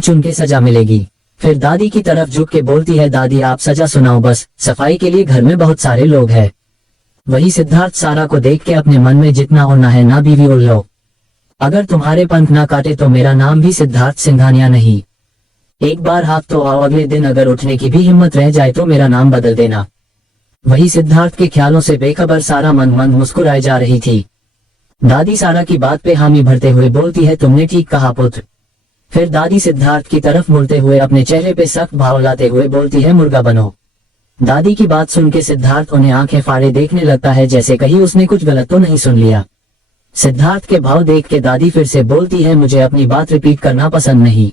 चुन के सजा मिलेगी। फिर दादी की तरफ झुक के बोलती है, दादी आप सजा सुनाओ बस, सफाई के लिए घर में बहुत सारे लोग हैं। वही सिद्धार्थ सारा को देख के अपने मन में जितना होना है ना बीवी उड़ लो, अगर तुम्हारे पंख ना काटे तो मेरा नाम भी सिद्धार्थ सिंघानिया नहीं। एक बार हाथ तो आओ, अगले दिन अगर उठने की भी हिम्मत रह जाए तो मेरा नाम बदल देना। वही सिद्धार्थ के ख्यालों से बेखबर सारा मंद मंद मुस्कुराए जा रही थी। दादी सारा की बात पे हामी भरते हुए बोलती है, तुमने ठीक कहा पुत्र। फिर दादी सिद्धार्थ की तरफ मुड़ते हुए अपने चेहरे पे सख्त भाव लाते हुए बोलती है, मुर्गा बनो। दादी की बात सुन के सिद्धार्थ उन्हें आंखें फाड़े देखने लगता है, जैसे कहीं उसने कुछ गलत तो नहीं सुन लिया। सिद्धार्थ के भाव देख के दादी फिर से बोलती है, मुझे अपनी बात रिपीट करना पसंद नहीं,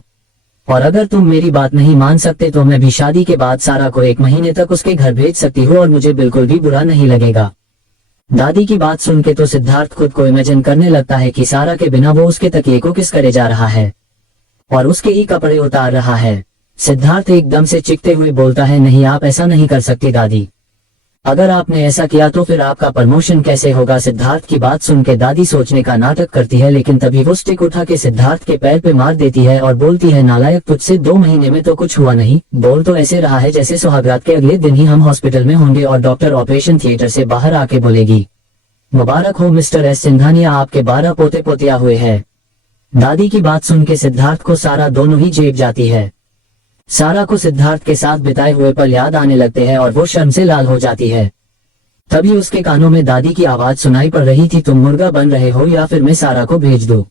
और अगर तुम मेरी बात नहीं मान सकते तो मैं भी शादी के बाद सारा को 1 महीने तक उसके घर भेज सकती हूँ और मुझे बिल्कुल भी बुरा नहीं लगेगा। दादी की बात सुन के तो सिद्धार्थ खुद को इमेजिन करने लगता है कि सारा के बिना वो उसके तकिए को किस करे जा रहा है और उसके ही कपड़े उतार रहा है। सिद्धार्थ एकदम से चिखते हुए बोलता है, नहीं आप ऐसा नहीं कर सकती दादी, अगर आपने ऐसा किया तो फिर आपका प्रमोशन कैसे होगा। सिद्धार्थ की बात सुन के दादी सोचने का नाटक करती है, लेकिन तभी वो स्टिक उठा के सिद्धार्थ के पैर पे मार देती है और बोलती है, नालायक तुझसे 2 महीने में तो कुछ हुआ नहीं, बोल तो ऐसे रहा है जैसे सुहागरात के अगले दिन ही हम हॉस्पिटल में होंगे। और डॉक्टर ऑपरेशन थिएटर से बाहर आके बोलेगी, मुबारक हो मिस्टर एस सिंघानिया, आपके 12 पोते पोतिया हुए हैं। दादी की बात सुन के सिद्धार्थ को सारा दोनों ही जेब जाती है। सारा को सिद्धार्थ के साथ बिताए हुए पल याद आने लगते हैं और वो शर्म से लाल हो जाती है। तभी उसके कानों में दादी की आवाज सुनाई पड़ रही थी, तुम मुर्गा बन रहे हो या फिर मैं सारा को भेज दूं।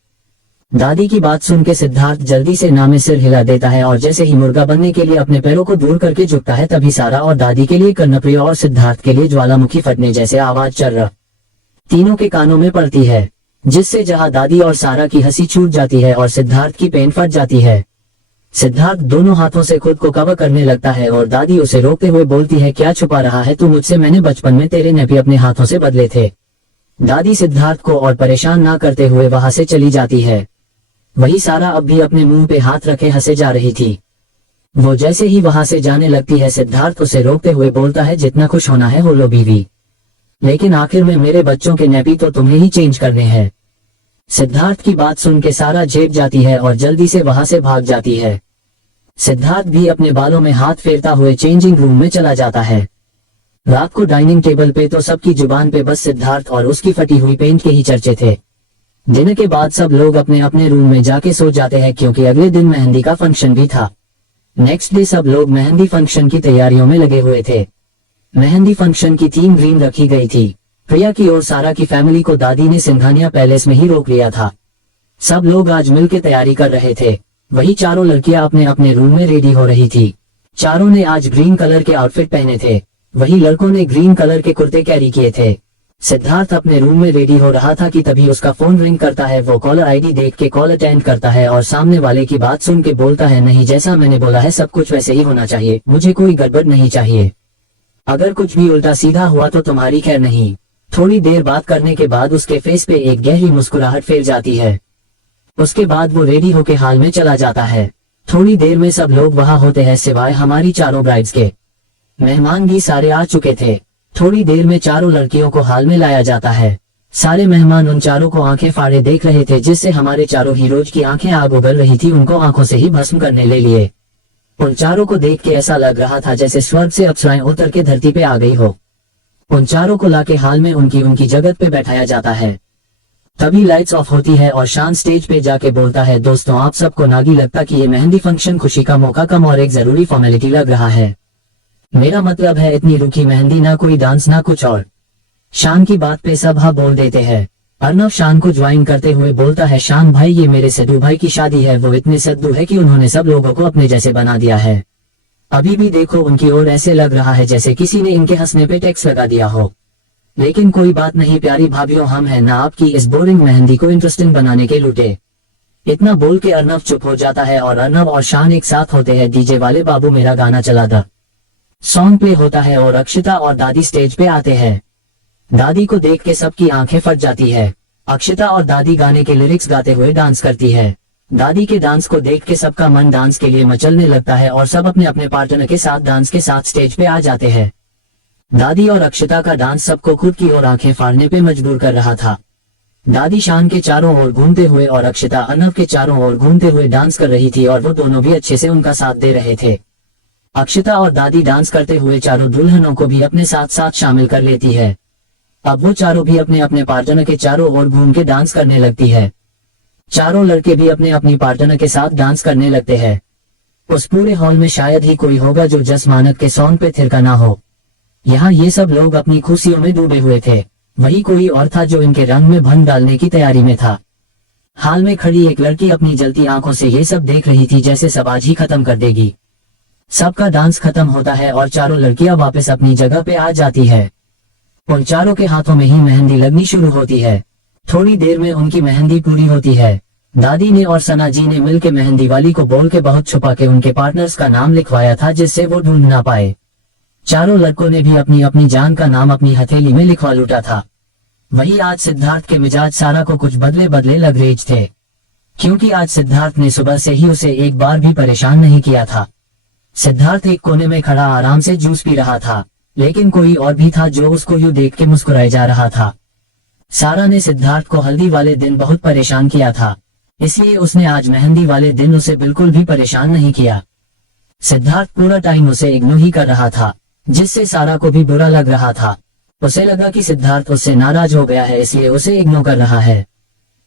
दादी की बात सुन के सिद्धार्थ जल्दी से ना में सिर हिला देता है और जैसे ही मुर्गा बनने के लिए अपने पैरों को दूर करके झुकता है, तभी सारा और दादी के लिए कर्णप्रिय और सिद्धार्थ के लिए ज्वालामुखी फटने जैसे आवाज चल रहा तीनों के कानों में पड़ती है, जिससे जहां दादी और सारा की हंसी छूट जाती है और सिद्धार्थ की पेन फट जाती है। सिद्धार्थ दोनों हाथों से खुद को कवर करने लगता है और दादी उसे रोकते हुए बोलती है, क्या छुपा रहा है तू मुझसे, मैंने बचपन में तेरे नेपी अपने हाथों से बदले थे। दादी सिद्धार्थ को और परेशान ना करते हुए वहां से चली जाती है। वही सारा अब भी अपने मुंह पे हाथ रखे हंसे जा रही थी। वो जैसे ही वहां से जाने लगती है, सिद्धार्थ उसे रोकते हुए बोलता है, जितना खुश होना है हो लो बीवी, लेकिन आखिर में मेरे बच्चों के नेपी तो तुम्हें ही चेंज करने हैं। सिद्धार्थ की बात सुन के सारा झेप जाती है और जल्दी से वहां से भाग जाती है। सिद्धार्थ भी अपने बालों में हाथ फेरता हुए चेंजिंग रूम में चला जाता है। रात को डाइनिंग टेबल पे तो सबकी जुबान पे बस सिद्धार्थ और उसकी फटी हुई पेंट के ही चर्चे थे। डिनर के बाद सब लोग अपने अपने रूम में जाके सो जाते हैं, क्योंकि अगले दिन मेहंदी का फंक्शन भी था। नेक्स्ट डे सब लोग मेहंदी फंक्शन की तैयारियों में लगे हुए थे। मेहंदी फंक्शन की थीम ग्रीन रखी गई थी। प्रिया की और सारा की फैमिली को दादी ने सिंघानिया पैलेस में ही रोक लिया था। सब लोग आज मिलकर तैयारी कर रहे थे। वही चारों लड़कियां अपने अपने रूम में रेडी हो रही थी। चारों ने आज ग्रीन कलर के आउटफिट पहने थे। वही लड़कों ने ग्रीन कलर के कुर्ते कैरी किए थे। सिद्धार्थ अपने रूम में रेडी हो रहा था कि तभी उसका फोन रिंग करता है। वो कॉलर आईडी देख के कॉल अटेंड करता है और सामने वाले की बात सुन के बोलता है, नहीं जैसा मैंने बोला है सब कुछ वैसे ही होना चाहिए, मुझे कोई गड़बड़ नहीं चाहिए। अगर कुछ भी उल्टा सीधा हुआ तो तुम्हारी खैर नहीं। थोड़ी देर बात करने के बाद उसके फेस पे एक गहरी मुस्कुराहट फैल जाती है। उसके बाद वो रेडी होके हाल में चला जाता है। थोड़ी देर में सब लोग वहां होते हैं सिवाय हमारी चारों ब्राइड्स के। मेहमान भी सारे आ चुके थे। थोड़ी देर में चारों लड़कियों को हाल में लाया जाता है। सारे मेहमान उन चारों को आंखें फाड़े देख रहे थे, जिससे हमारे चारों हीरोज की आंखें आग उगल रही थी। उनको आंखों से ही भस्म करने ले लिए। उन चारों को देख के ऐसा लग रहा था जैसे स्वर्ग से अप्सराएं उतर के धरती पे आ गई हो। उन चारों को लाके हाल में उनकी जगत पे बैठाया जाता है। तभी लाइट्स ऑफ होती है और शान स्टेज पे जाके बोलता है, दोस्तों आप सबको नागी लगता कि ये मेहंदी फंक्शन खुशी का मौका कम और एक जरूरी फॉर्मेलिटी लग रहा है। मेरा मतलब है इतनी रूखी मेहंदी, ना कोई डांस ना कुछ और। शान की बात पे सब हाँ बोल देते हैं। अर्नव शान को ज्वाइन करते हुए बोलता है, शान भाई ये मेरे सद्दू भाई की शादी है। वो इतने सद्दू है कि उन्होंने सब लोगों को अपने जैसे बना दिया है। अभी भी देखो उनकी ओर ऐसे लग रहा है जैसे किसी ने इनके हंसने पे टैक्स लगा दिया हो। लेकिन कोई बात नहीं प्यारी भाभीओ, हम है ना आपकी इस बोरिंग मेहंदी को इंटरेस्टिंग बनाने के लूटे। इतना बोल के अर्नव चुप हो जाता है और अर्नव और शान एक साथ होते हैं। डीजे वाले बाबू मेरा गाना चला था। सॉन्ग प्ले होता है और अक्षिता और दादी स्टेज पे आते हैं। दादी को देख के सबकी आंखें फट जाती है। अक्षिता और दादी गाने के लिरिक्स गाते हुए डांस करती है। दादी के डांस को देख के सबका मन डांस के लिए मचलने लगता है और सब अपने अपने पार्टनर के साथ डांस के साथ स्टेज पे आ जाते हैं। दादी और अक्षिता का डांस सबको खुद की ओर आंखें फाड़ने पे मजबूर कर रहा था। दादी शान के चारों ओर घूमते हुए और अक्षता अर्नव के चारों ओर घूमते हुए डांस कर रही थी और वो दोनों भी अच्छे से उनका साथ दे रहे थे। अक्षता और दादी डांस करते हुए चारों दुल्हनों को भी अपने साथ साथ शामिल कर लेती है। अब वो चारों भी अपने अपने पार्टनर के चारों ओर घूम के डांस करने लगती है। चारों लड़के भी अपने अपनी पार्टनर के साथ डांस करने लगते हैं। उस पूरे हॉल में शायद ही कोई होगा जो जस मानक के सॉन्ग पे थिरका ना हो। यहाँ ये सब लोग अपनी खुशियों में डूबे हुए थे। वही कोई और था जो इनके रंग में भंग डालने की तैयारी में था। हाल में खड़ी एक लड़की अपनी जलती आंखों से ये सब देख रही थी जैसे सब आज ही खत्म कर देगी। सबका डांस खत्म होता है और चारों लड़कियां वापस अपनी जगह पे आ जाती है। उन चारों के हाथों में ही मेहंदी लगनी शुरू होती है। थोड़ी देर में उनकी मेहंदी पूरी होती है। दादी ने और सना जी ने मिलकर मेहंदी वाली को बोल के बहुत छुपा के उनके पार्टनर्स का नाम लिखवाया था जिससे वो ढूंढ ना पाए। चारों लड़कों ने भी अपनी अपनी जान का नाम अपनी हथेली में लिखवा लूटा था। वही आज सिद्धार्थ के मिजाज सारा को कुछ बदले बदले लग रहे थे, क्योंकि आज सिद्धार्थ ने सुबह से ही उसे एक बार भी परेशान नहीं किया था। सिद्धार्थ एक कोने में खड़ा आराम से जूस पी रहा था, लेकिन कोई और भी था जो उसको यूं देख के मुस्कुराए जा रहा था। सारा ने सिद्धार्थ को हल्दी वाले दिन बहुत परेशान किया था, इसलिए उसने आज मेहंदी वाले दिन उसे बिल्कुल भी परेशान नहीं किया। सिद्धार्थ पूरा टाइम उसे इग्नोर ही कर रहा था, जिससे सारा को भी बुरा लग रहा था। उसे लगा कि सिद्धार्थ उससे नाराज हो गया है, इसलिए उसे इग्नोर कर रहा है।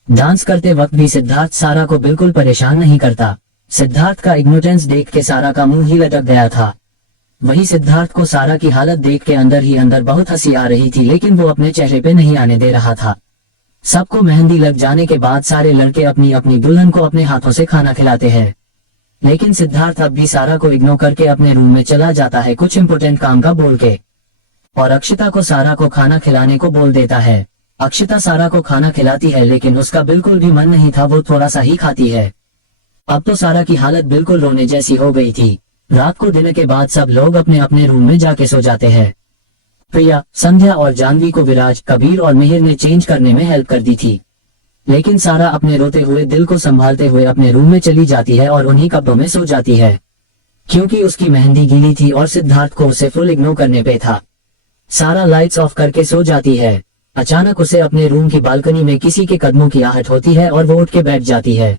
डांस करते वक्त भी सिद्धार्थ सारा को बिल्कुल परेशान नहीं करता। सिद्धार्थ का इग्नोरेंस देख के सारा का मुंह ही लटक गया था। वही सिद्धार्थ को सारा की हालत देख के अंदर ही अंदर बहुत हंसी आ रही थी, लेकिन वो अपने चेहरे पे नहीं आने दे रहा था। सबको मेहंदी लग जाने के बाद सारे लड़के अपनी अपनी दुल्हन को अपने हाथों से खाना खिलाते हैं, लेकिन सिद्धार्थ अब भी सारा को इग्नोर करके अपने रूम में चला जाता है कुछ इंपॉर्टेंट काम का बोल के, और अक्षता को सारा को खाना खिलाने को बोल देता है। अक्षता सारा को खाना खिलाती है, लेकिन उसका बिल्कुल भी मन नहीं था, वो थोड़ा सा ही खाती है। अब तो सारा की हालत बिल्कुल रोने जैसी हो गई थी। रात को डिनर के बाद सब लोग अपने अपने रूम में जाके सो जाते हैं। प्रिया, संध्या और जानवी को विराज, कबीर और मिहिर ने चेंज करने में हेल्प कर दी थी, लेकिन सारा अपने रोते हुए दिल को संभालते हुए अपने रूम में चली जाती है और उन्हीं कपड़ों में सो जाती है, क्योंकि उसकी मेहंदी गीली थी और सिद्धार्थ को उसे फुल इग्नोर करने पे था। सारा लाइट्स ऑफ करके सो जाती है। अचानक उसे अपने रूम की बालकनी में किसी के कदमों की आहट होती है और वो उठ के बैठ जाती है।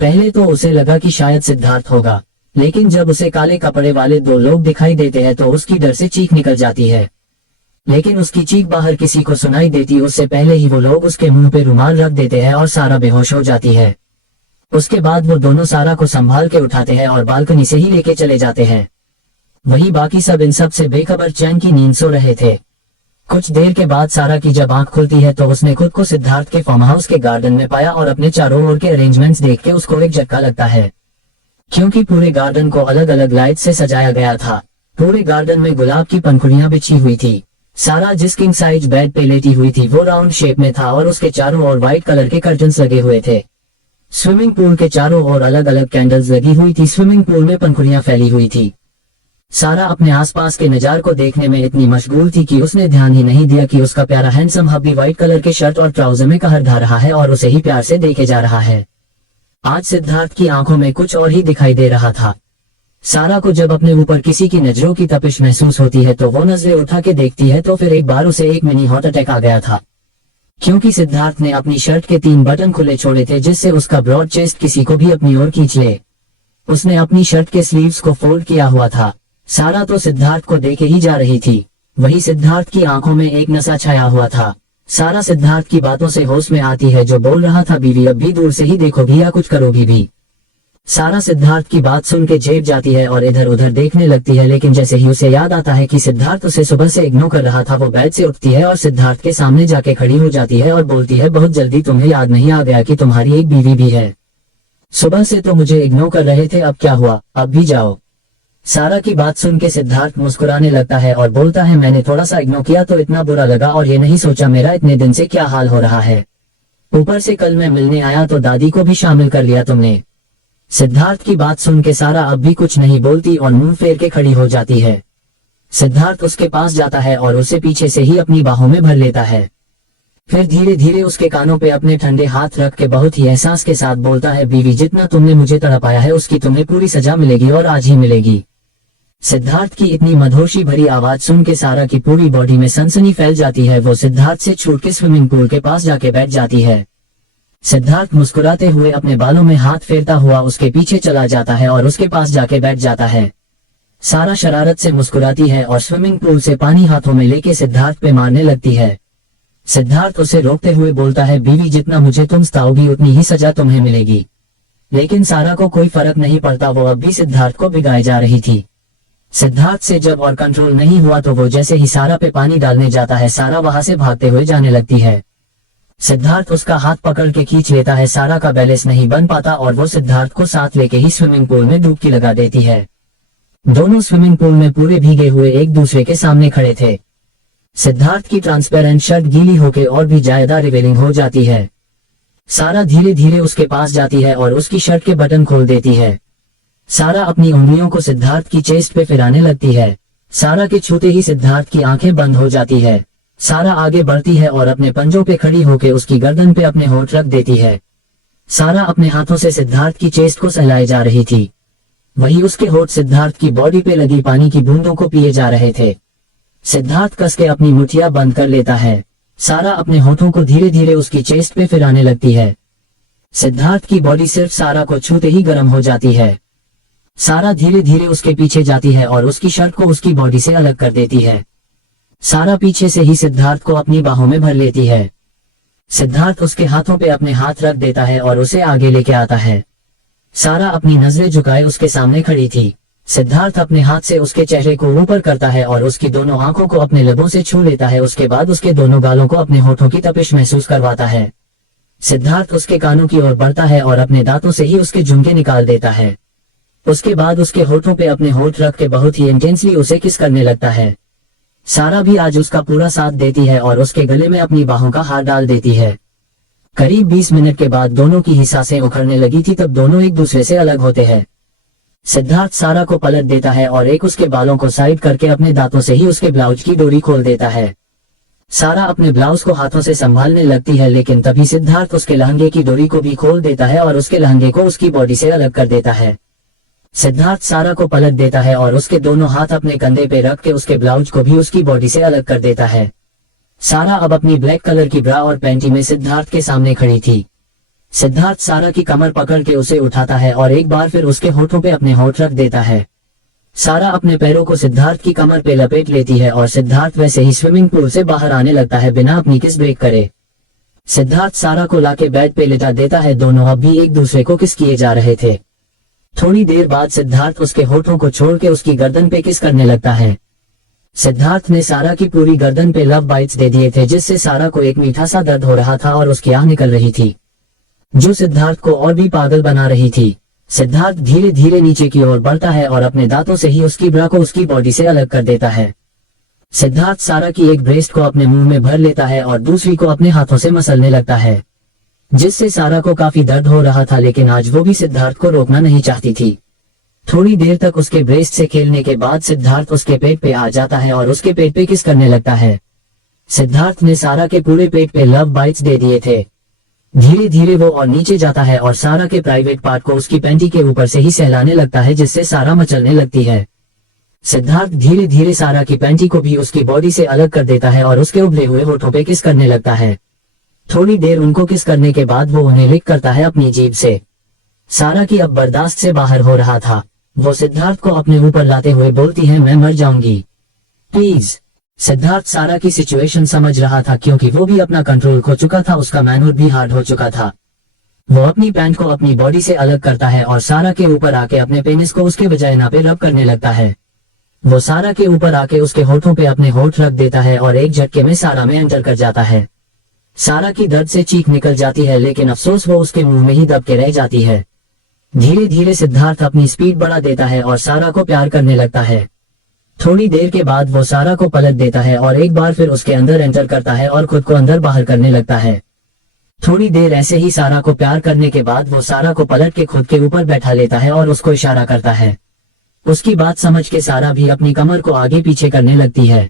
पहले तो उसे लगा कि शायद सिद्धार्थ होगा, लेकिन जब उसे काले कपड़े वाले दो लोग दिखाई देते हैं तो उसकी डर से चीख निकल जाती है, लेकिन उसकी चीख बाहर किसी को सुनाई देती उससे पहले ही वो लोग उसके मुंह पे रुमाल रख देते हैं और सारा बेहोश हो जाती है। उसके बाद वो दोनों सारा को संभाल के उठाते हैं और बालकनी से ही लेके चले जाते हैं। वही बाकी सब इन सब से बेखबर चैन की नींद सो रहे थे। कुछ देर के बाद सारा की जब आंख खुलती है तो उसने खुद को सिद्धार्थ के फार्म हाउस के गार्डन में पाया और अपने चारों ओर के अरेंजमेंट्स देख के उसको एक झटका लगता है, क्योंकि पूरे गार्डन को अलग अलग लाइट से सजाया गया था। पूरे गार्डन में गुलाब की पंखुड़ियां बिछी हुई थी। सारा जिस किंग साइज बेड पे लेटी हुई थी वो राउंड शेप में था और उसके चारों ओर व्हाइट कलर के कर्टन्स लगे हुए थे। स्विमिंग पूल के चारों ओर अलग अलग कैंडल्स लगी हुई थी। स्विमिंग पूल में पंखुड़ियां फैली हुई थी। सारा अपने आसपास के नजारे को देखने में इतनी मशगूल थी कि उसने ध्यान ही नहीं दिया कि उसका प्यारा हैंडसम हब्बी व्हाइट कलर के शर्ट और ट्राउजर में कहर ढा रहा है और उसे ही प्यार से देखे जा रहा है। आज सिद्धार्थ की आंखों में कुछ और ही दिखाई दे रहा था। सारा को जब अपने ऊपर किसी की नजरों की तपिश महसूस होती है तो वो नजरें उठा के देखती है तो फिर एक बार उसे एक मिनी हार्ट अटैक आ गया था, क्योंकि सिद्धार्थ ने अपनी शर्ट के 3 बटन खुले छोड़े थे जिससे उसका ब्रॉड चेस्ट किसी को भी अपनी ओर खींच ले। उसने अपनी शर्ट के स्लीव्स को फोल्ड किया हुआ था। सारा तो सिद्धार्थ को देखे ही जा रही थी। वही सिद्धार्थ की आंखों में एक नशा छाया हुआ था। सारा सिद्धार्थ की बातों से होश में आती है, जो बोल रहा था बीवी अब भी दूर से ही देखोगी या कुछ करोगी भी। सारा सिद्धार्थ की बात सुन के झेप जाती है और इधर उधर देखने लगती है, लेकिन जैसे ही उसे याद आता है कि सिद्धार्थ उसे सुबह से इग्नोर कर रहा था, वो बेड से उठती है और सिद्धार्थ के सामने जाके खड़ी हो जाती है और बोलती है, बहुत जल्दी तुम्हें याद नहीं आ गया कि तुम्हारी एक बीवी भी है? सुबह से तो मुझे इग्नोर कर रहे थे, अब क्या हुआ, अब भी जाओ। सारा की बात सुन के सिद्धार्थ मुस्कुराने लगता है और बोलता है, मैंने थोड़ा सा इग्नोर किया तो इतना बुरा लगा और ये नहीं सोचा मेरा इतने दिन से क्या हाल हो रहा है। ऊपर से कल मैं मिलने आया तो दादी को भी शामिल कर लिया तुमने। सिद्धार्थ की बात सुन के सारा अब भी कुछ नहीं बोलती और मुंह फेर के खड़ी हो जाती है। सिद्धार्थ उसके पास जाता है और उसे पीछे से ही अपनी बाहों में भर लेता है। फिर धीरे धीरे उसके कानों पे अपने ठंडे हाथ रख के बहुत ही एहसास के साथ बोलता है, बीवी जितना तुमने मुझे तड़पाया है उसकी तुम्हें पूरी सजा मिलेगी और आज ही मिलेगी। सिद्धार्थ की इतनी मधोशी भरी आवाज सुन के सारा की पूरी बॉडी में सनसनी फैल जाती है। वो सिद्धार्थ से छूट के स्विमिंग पूल के पास जाके बैठ जाती है। सिद्धार्थ मुस्कुराते हुए अपने बालों में हाथ फेरता हुआ उसके पीछे चला जाता है और उसके पास जाके बैठ जाता है। सारा शरारत से मुस्कुराती है और स्विमिंग पूल से पानी हाथों में लेके सिद्धार्थ पे मारने लगती है। सिद्धार्थ उसे रोकते हुए बोलता है, बीवी जितना मुझे तुम सताओगी उतनी ही सजा तुम्हें मिलेगी। लेकिन सारा को कोई फर्क नहीं पड़ता, वो अब भी सिद्धार्थ को भिगाए जा रही थी। सिद्धार्थ से जब और कंट्रोल नहीं हुआ तो वो जैसे ही सारा पे पानी डालने जाता है, सारा वहां से भागते हुए जाने लगती है। सिद्धार्थ उसका हाथ पकड़ के खींच लेता है। सारा का बैलेंस नहीं बन पाता और वो सिद्धार्थ को साथ लेके ही स्विमिंग पूल में डुबकी लगा देती है। दोनों स्विमिंग पूल में पूरे भीगे हुए एक दूसरे के सामने खड़े थे। सिद्धार्थ की ट्रांसपेरेंट शर्ट गीली होके और भी ज्यादा रिवेलिंग हो जाती है। सारा धीरे धीरे उसके पास जाती है और उसकी शर्ट के बटन खोल देती है। सारा अपनी उंगलियों को सिद्धार्थ की चेस्ट पे फिराने लगती है। सारा के छूते ही सिद्धार्थ की आंखें बंद हो जाती है। सारा आगे बढ़ती है और अपने पंजों पे खड़ी होकर उसकी गर्दन पे अपने होंठ रख देती है। सारा अपने हाथों से सिद्धार्थ की चेस्ट को सहलाए जा रही थी, वही उसके होंठ सिद्धार्थ की बॉडी पे लगी पानी की बूंदों को पिए जा रहे थे। सिद्धार्थ कस के अपनी मुठिया बंद कर लेता है। सारा अपने होठों को धीरे धीरे उसकी चेस्ट पे फिराने लगती है। सिद्धार्थ की बॉडी सिर्फ सारा को छूते ही गर्म हो जाती है। सारा धीरे धीरे उसके पीछे जाती है और उसकी शर्ट को उसकी बॉडी से अलग कर देती है। सारा पीछे से ही सिद्धार्थ को अपनी बाहों में भर लेती है। सिद्धार्थ उसके हाथों पे अपने हाथ रख देता है और उसे आगे लेके आता है। सारा अपनी नजरें झुकाए उसके सामने खड़ी थी। सिद्धार्थ अपने हाथ से उसके चेहरे को ऊपर करता है और उसकी दोनों आंखों को अपने लबों से छू लेता है। उसके बाद उसके दोनों गालों को अपने होठों की तपिश महसूस करवाता है। सिद्धार्थ उसके कानों की ओर बढ़ता है और अपने दांतों से ही उसके झुमके निकाल देता है। उसके बाद उसके होठों पे अपने होठ रख के बहुत ही इंटेंसली उसे किस करने लगता है। सारा भी आज उसका पूरा साथ देती है और उसके गले में अपनी बाहों का हार डाल देती है। करीब 20 मिनट के बाद दोनों की ही सांसें उखड़ने लगी थी, तब दोनों एक दूसरे से अलग होते हैं। सिद्धार्थ सारा को पलट देता है और एक उसके बालों को साइड करके अपने दांतों से ही उसके ब्लाउज की डोरी खोल देता है। सारा अपने ब्लाउज को हाथों से संभालने लगती है, लेकिन तभी सिद्धार्थ उसके लहंगे की डोरी को भी खोल देता है और उसके लहंगे को उसकी बॉडी से अलग कर देता है। सिद्धार्थ सारा को पलट देता है और उसके दोनों हाथ अपने कंधे पे रख के उसके ब्लाउज को भी उसकी बॉडी से अलग कर देता है। सारा अब अपनी ब्लैक कलर की ब्रा और पैंटी में सिद्धार्थ के सामने खड़ी थी। सिद्धार्थ सारा की कमर पकड़ के उसे उठाता है और एक बार फिर उसके होठों पे अपने होठ रख देता है। सारा अपने पैरों को सिद्धार्थ की कमर पे लपेट लेती है और सिद्धार्थ वैसे ही स्विमिंग पूल से बाहर आने लगता है बिना अपनी किस ब्रेक करे। सिद्धार्थ सारा को लाके बेड पे लेटा देता है। दोनों अब भी एक दूसरे को किस किए जा रहे थे। थोड़ी देर बाद सिद्धार्थ उसके होठों को छोड़ के उसकी गर्दन पे किस करने लगता है। सिद्धार्थ ने सारा की पूरी गर्दन पे लव बाइट्स दे दिए थे, जिससे सारा को एक मीठा सा दर्द हो रहा था और उसकी आह निकल रही थी, जो सिद्धार्थ को और भी पागल बना रही थी। सिद्धार्थ धीरे धीरे नीचे की ओर बढ़ता है और अपने दांतों से ही उसकी ब्रा को उसकी बॉडी से अलग कर देता है। सिद्धार्थ सारा की एक ब्रेस्ट को अपने मुंह में भर लेता है और दूसरी को अपने हाथों से मसलने लगता है, जिससे सारा को काफी दर्द हो रहा था, लेकिन आज वो भी सिद्धार्थ को रोकना नहीं चाहती थी। थोड़ी देर तक उसके ब्रेस्ट से खेलने के बाद सिद्धार्थ उसके पेट पे आ जाता है और उसके पेट पे किस करने लगता है। सिद्धार्थ ने सारा के पूरे पेट पे लव बाइट्स दे दिए थे। धीरे धीरे वो और नीचे जाता है और सारा के प्राइवेट पार्ट को उसकी पैंटी के ऊपर से ही सहलाने लगता है, जिससे सारा मचलने लगती है। सिद्धार्थ धीरे धीरे सारा की पैंटी को भी उसकी बॉडी से अलग कर देता है और उसके उभरे हुए होठों पे किस करने लगता है। थोड़ी देर उनको किस करने के बाद वो उन्हें लिक करता है अपनी जीभ से। सारा की अब बर्दाश्त से बाहर हो रहा था। वो सिद्धार्थ को अपने ऊपर लाते हुए बोलती है, मैं मर जाऊंगी प्लीज। सिद्धार्थ सारा की सिचुएशन समझ रहा था, क्योंकि वो भी अपना कंट्रोल खो चुका था, उसका मैनर भी हार्ड हो चुका था। वो अपनी पैंट को अपनी बॉडी से अलग करता है और सारा के ऊपर आके अपने पेनिस को उसके वजाइना पे रब करने लगता है। वो सारा के ऊपर आके उसके होठों पे अपने होठ रख देता है और एक झटके में सारा में एंटर कर जाता है। सारा की दर्द से चीख निकल जाती है, लेकिन अफसोस वो उसके मुंह में ही दब के रह जाती है। धीरे धीरे सिद्धार्थ अपनी स्पीड बढ़ा देता है और सारा को प्यार करने लगता है। थोड़ी देर के बाद वो सारा को पलट देता है और एक बार फिर उसके अंदर एंटर करता है और खुद को अंदर बाहर करने लगता है। थोड़ी देर ऐसे ही सारा को प्यार करने के बाद वो सारा को पलट के खुद के ऊपर बैठा लेता है और उसको इशारा करता है। उसकी बात समझ के सारा भी अपनी कमर को आगे पीछे करने लगती है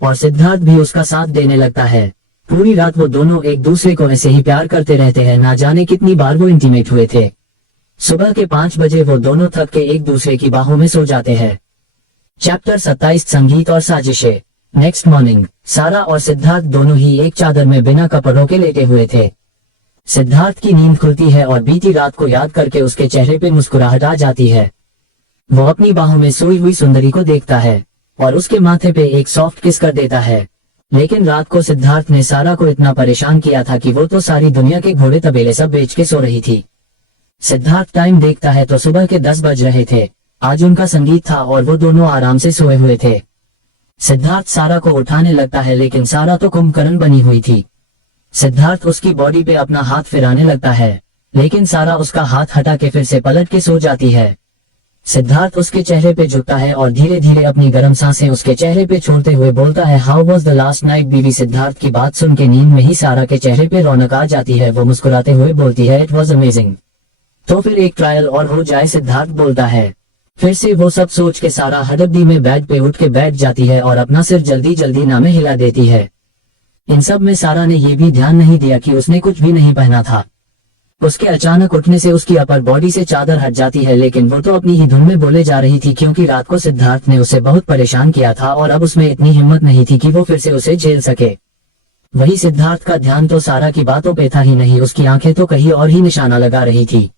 और सिद्धार्थ भी उसका साथ देने लगता है। पूरी रात वो दोनों एक दूसरे को ऐसे ही प्यार करते रहते हैं, ना जाने कितनी बार वो इंटीमेट हुए थे। सुबह के 5 बजे वो दोनों थक के एक दूसरे की बाहों में सो जाते हैं। चैप्टर 27 संगीत और साजिशें। नेक्स्ट मॉर्निंग सारा और सिद्धार्थ दोनों ही एक चादर में बिना कपड़ों के लेटे हुए थे। सिद्धार्थ की नींद खुलती है और बीती रात को याद करके उसके चेहरे पे मुस्कुराहट आ जाती है। वो अपनी बाहों में सोई हुई सुंदरी को देखता है और उसके माथे पे एक सॉफ्ट किस कर देता है। लेकिन रात को सिद्धार्थ ने सारा को इतना परेशान किया था कि वो तो सारी दुनिया के घोड़े तबेले सब बेच के सो रही थी। सिद्धार्थ टाइम देखता है तो सुबह के 10 बज रहे थे। आज उनका संगीत था और वो दोनों आराम से सोए हुए थे। सिद्धार्थ सारा को उठाने लगता है लेकिन सारा तो कुंभकर्ण बनी हुई थी। सिद्धार्थ उसकी बॉडी पे अपना हाथ फिराने लगता है लेकिन सारा उसका हाथ हटा के फिर से पलट के सो जाती है। सिद्धार्थ उसके चेहरे पे झुकता है और धीरे धीरे अपनी गर्म सांसें उसके चेहरे पे छोड़ते हुए बोलता है, how was the last night बीवी। सिद्धार्थ की बात सुन के नींद में ही सारा के चेहरे पे रौनक आ जाती है। वो मुस्कुराते हुए बोलती है, इट वॉज अमेजिंग। तो फिर एक ट्रायल और हो जाए, सिद्धार्थ बोलता है। फिर से वो सब सोच के सारा हड़बड़ी में बेड पे उठ के बैठ जाती है और अपना सिर जल्दी जल्दी नामे हिला देती है। इन सब में सारा ने ये भी ध्यान नहीं दिया कि उसने कुछ भी नहीं पहना था। उसके अचानक उठने से उसकी अपर बॉडी से चादर हट जाती है लेकिन वो तो अपनी ही धुन में बोले जा रही थी क्योंकि रात को सिद्धार्थ ने उसे बहुत परेशान किया था और अब उसमें इतनी हिम्मत नहीं थी कि वो फिर से उसे झेल सके। वही सिद्धार्थ का ध्यान तो सारा की बातों पे था ही नहीं, उसकी आंखें तो कहीं और ही निशाना लगा रही थी।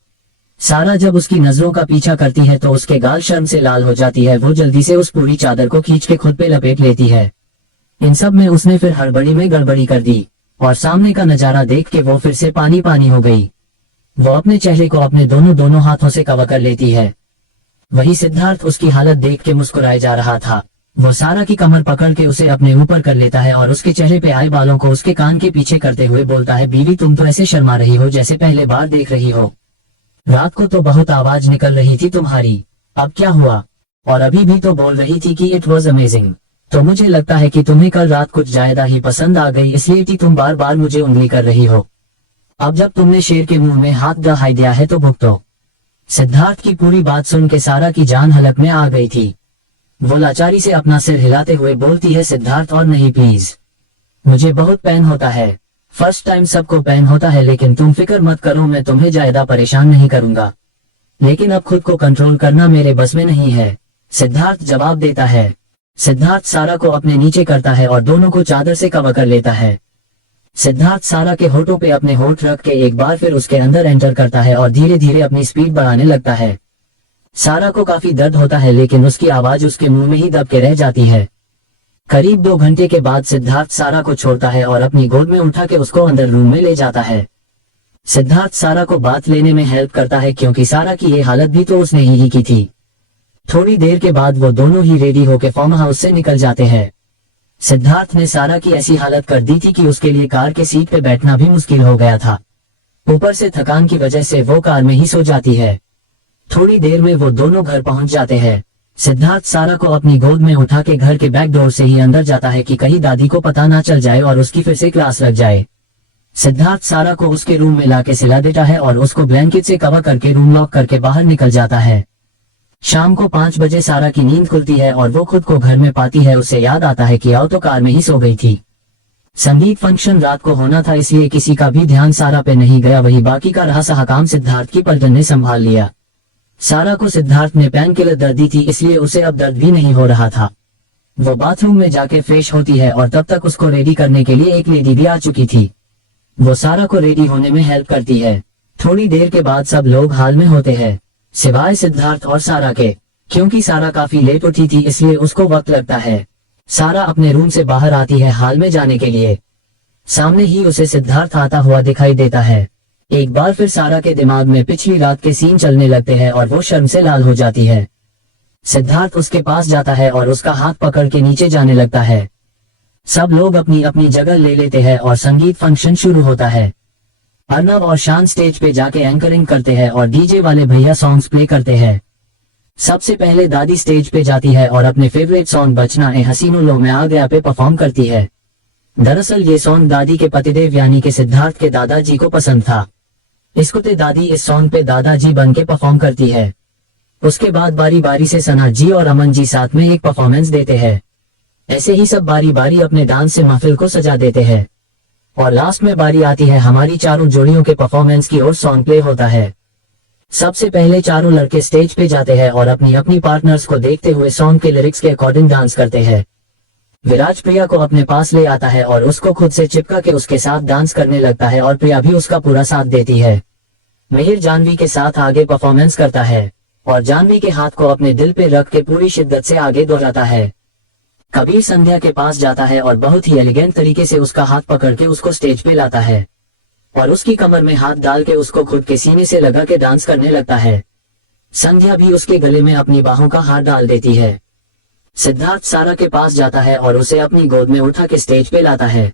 सारा जब उसकी नजरों का पीछा करती है तो उसके गाल शर्म से लाल हो जाती है। वो जल्दी से उस पूरी चादर को खींच के खुद पे लपेट लेती है। इन सब में उसने फिर हड़बड़ी में गड़बड़ी कर दी और सामने का नजारा देख के वो फिर से पानी पानी हो गई। वो अपने चेहरे को अपने दोनों हाथों से कवर कर लेती है। वही सिद्धार्थ उसकी हालत देख के मुस्कुराए जा रहा था। वो सारा की कमर पकड़ के उसे अपने ऊपर कर लेता है और उसके चेहरे पे आए बालों को उसके कान के पीछे करते हुए बोलता है, बीवी तुम तो ऐसे शर्मा रही हो जैसे पहले बार देख रही हो। रात को तो बहुत आवाज निकल रही थी तुम्हारी, अब क्या हुआ? और अभी भी तो बोल रही थी कि इट वॉज अमेजिंग। तो मुझे लगता है कि तुम्हें कल रात कुछ ज्यादा ही पसंद आ गई, इसलिए कि तुम बार बार मुझे उंगली कर रही हो। अब जब तुमने शेर के मुंह में हाथ दहाई दिया है तो भुगतो। सिद्धार्थ की पूरी बात सुन के सारा की जान हलक में आ गई थी। वो लाचारी से अपना सिर हिलाते हुए बोलती है, सिद्धार्थ और नहीं प्लीज, मुझे बहुत पेन होता है। फर्स्ट टाइम सबको पेन होता है लेकिन तुम फिक्र मत करो, मैं तुम्हें ज्यादा परेशान नहीं करूंगा। लेकिन अब खुद को कंट्रोल करना मेरे बस में नहीं है, सिद्धार्थ जवाब देता है। सिद्धार्थ सारा को अपने नीचे करता है और दोनों को चादर से कवर कर लेता है। सिद्धार्थ सारा के होठों पे अपने होठ रख के एक बार फिर उसके अंदर एंटर करता है और धीरे धीरे अपनी स्पीड बढ़ाने लगता है। सारा को काफी दर्द होता है लेकिन उसकी आवाज उसके मुंह में ही दब के रह जाती है। करीब 2 घंटे के बाद सिद्धार्थ सारा को छोड़ता है और अपनी गोद में उठा के उसको अंदर रूम में ले जाता है। सिद्धार्थ सारा को बात लेने में हेल्प करता है क्योंकि सारा की ये हालत भी तो उसने ही की थी। थोड़ी देर के बाद वो दोनों ही रेडी होके फार्म हाउस से निकल जाते हैं। सिद्धार्थ ने सारा की ऐसी हालत कर दी थी कि उसके लिए कार के सीट पे बैठना भी मुश्किल हो गया था। ऊपर से थकान की वजह से वो कार में ही सो जाती है। थोड़ी देर में वो दोनों घर पहुंच जाते हैं। सिद्धार्थ सारा को अपनी गोद में उठा के घर के बैक डोर से ही अंदर जाता है कि कहीं दादी को पता ना चल जाए और उसकी फिर से क्लास लग जाए। सिद्धार्थ सारा को उसके रूम में लाके सिला देता है और उसको ब्लैंकेट से कवर करके रूम लॉक करके बाहर निकल जाता है। शाम को 5 बजे सारा की नींद खुलती है और वो खुद को घर में पाती है। उसे याद आता है कि आओ तो कार में ही सो गई थी। संगीत फंक्शन रात को होना था इसलिए किसी का भी ध्यान सारा पे नहीं गया। वही बाकी का रहा सहा काम सिद्धार्थ की पलटन ने संभाल लिया। सारा को सिद्धार्थ ने पेन किलर दर्द दी थी इसलिए उसे अब दर्द भी नहीं हो रहा था। वो बाथरूम में जाके फ्रेश होती है और तब तक उसको रेडी करने के लिए एक लेडी भी आ चुकी थी। वो सारा को रेडी होने में हेल्प करती है। थोड़ी देर के बाद सब लोग हाल में होते हैं सिवाय सिद्धार्थ और सारा के, क्योंकि सारा काफी लेट उठी थी इसलिए उसको वक्त लगता है। सारा अपने रूम से बाहर आती है हाल में जाने के लिए। सामने ही उसे सिद्धार्थ आता हुआ दिखाई देता है। एक बार फिर सारा के दिमाग में पिछली रात के सीन चलने लगते हैं और वो शर्म से लाल हो जाती है। सिद्धार्थ उसके पास जाता है और उसका हाथ पकड़ के नीचे जाने लगता है। सब लोग अपनी अपनी जगह ले लेते हैं और संगीत फंक्शन शुरू होता है। अर्नब और शान स्टेज पे जाके एंकरिंग करते हैं और डीजे वाले भैया सॉन्ग्स प्ले करते हैं। सबसे पहले दादी स्टेज पे जाती है और अपने फेवरेट सॉन्ग बचना ए हसीनो लो मैं आ गया पे परफॉर्म करती है। दरअसल ये सॉन्ग दादी के पतिदेव यानी के सिद्धार्थ के दादाजी को पसंद था। इसकुते दादी इस सॉन्ग पे दादाजी बन के परफॉर्म करती है। उसके बाद बारी बारी से सना जी और अमन जी साथ में एक परफॉर्मेंस देते हैं। ऐसे ही सब बारी बारी अपने डांस से महफिल को सजा देते हैं और लास्ट में बारी आती है हमारी चारों जोड़ियों के परफॉर्मेंस की और सॉन्ग प्ले होता है। सबसे पहले चारों लड़के स्टेज पे जाते हैं और अपनी अपनी पार्टनर्स को देखते हुए सॉन्ग के लिरिक्स के अकॉर्डिंग डांस करते हैं। विराज प्रिया को अपने पास ले आता है और उसको खुद से चिपका के उसके साथ डांस करने लगता है और प्रिया भी उसका पूरा साथ देती है। मिहिर जानवी के साथ आगे परफॉर्मेंस करता है और जानवी के हाथ को अपने दिल पे रख के पूरी शिद्दत से आगे दोहराता है। कबीर संध्या के पास जाता है और बहुत ही एलिगेंट तरीके से उसका हाथ पकड़ के उसको स्टेज पे लाता है और उसकी कमर में हाथ डाल के उसको खुद के सीने से लगा के डांस करने लगता है। संध्या भी उसके गले में अपनी बाहों का हाथ डाल देती है। सिद्धार्थ सारा के पास जाता है और उसे अपनी गोद में उठा के स्टेज पे लाता है।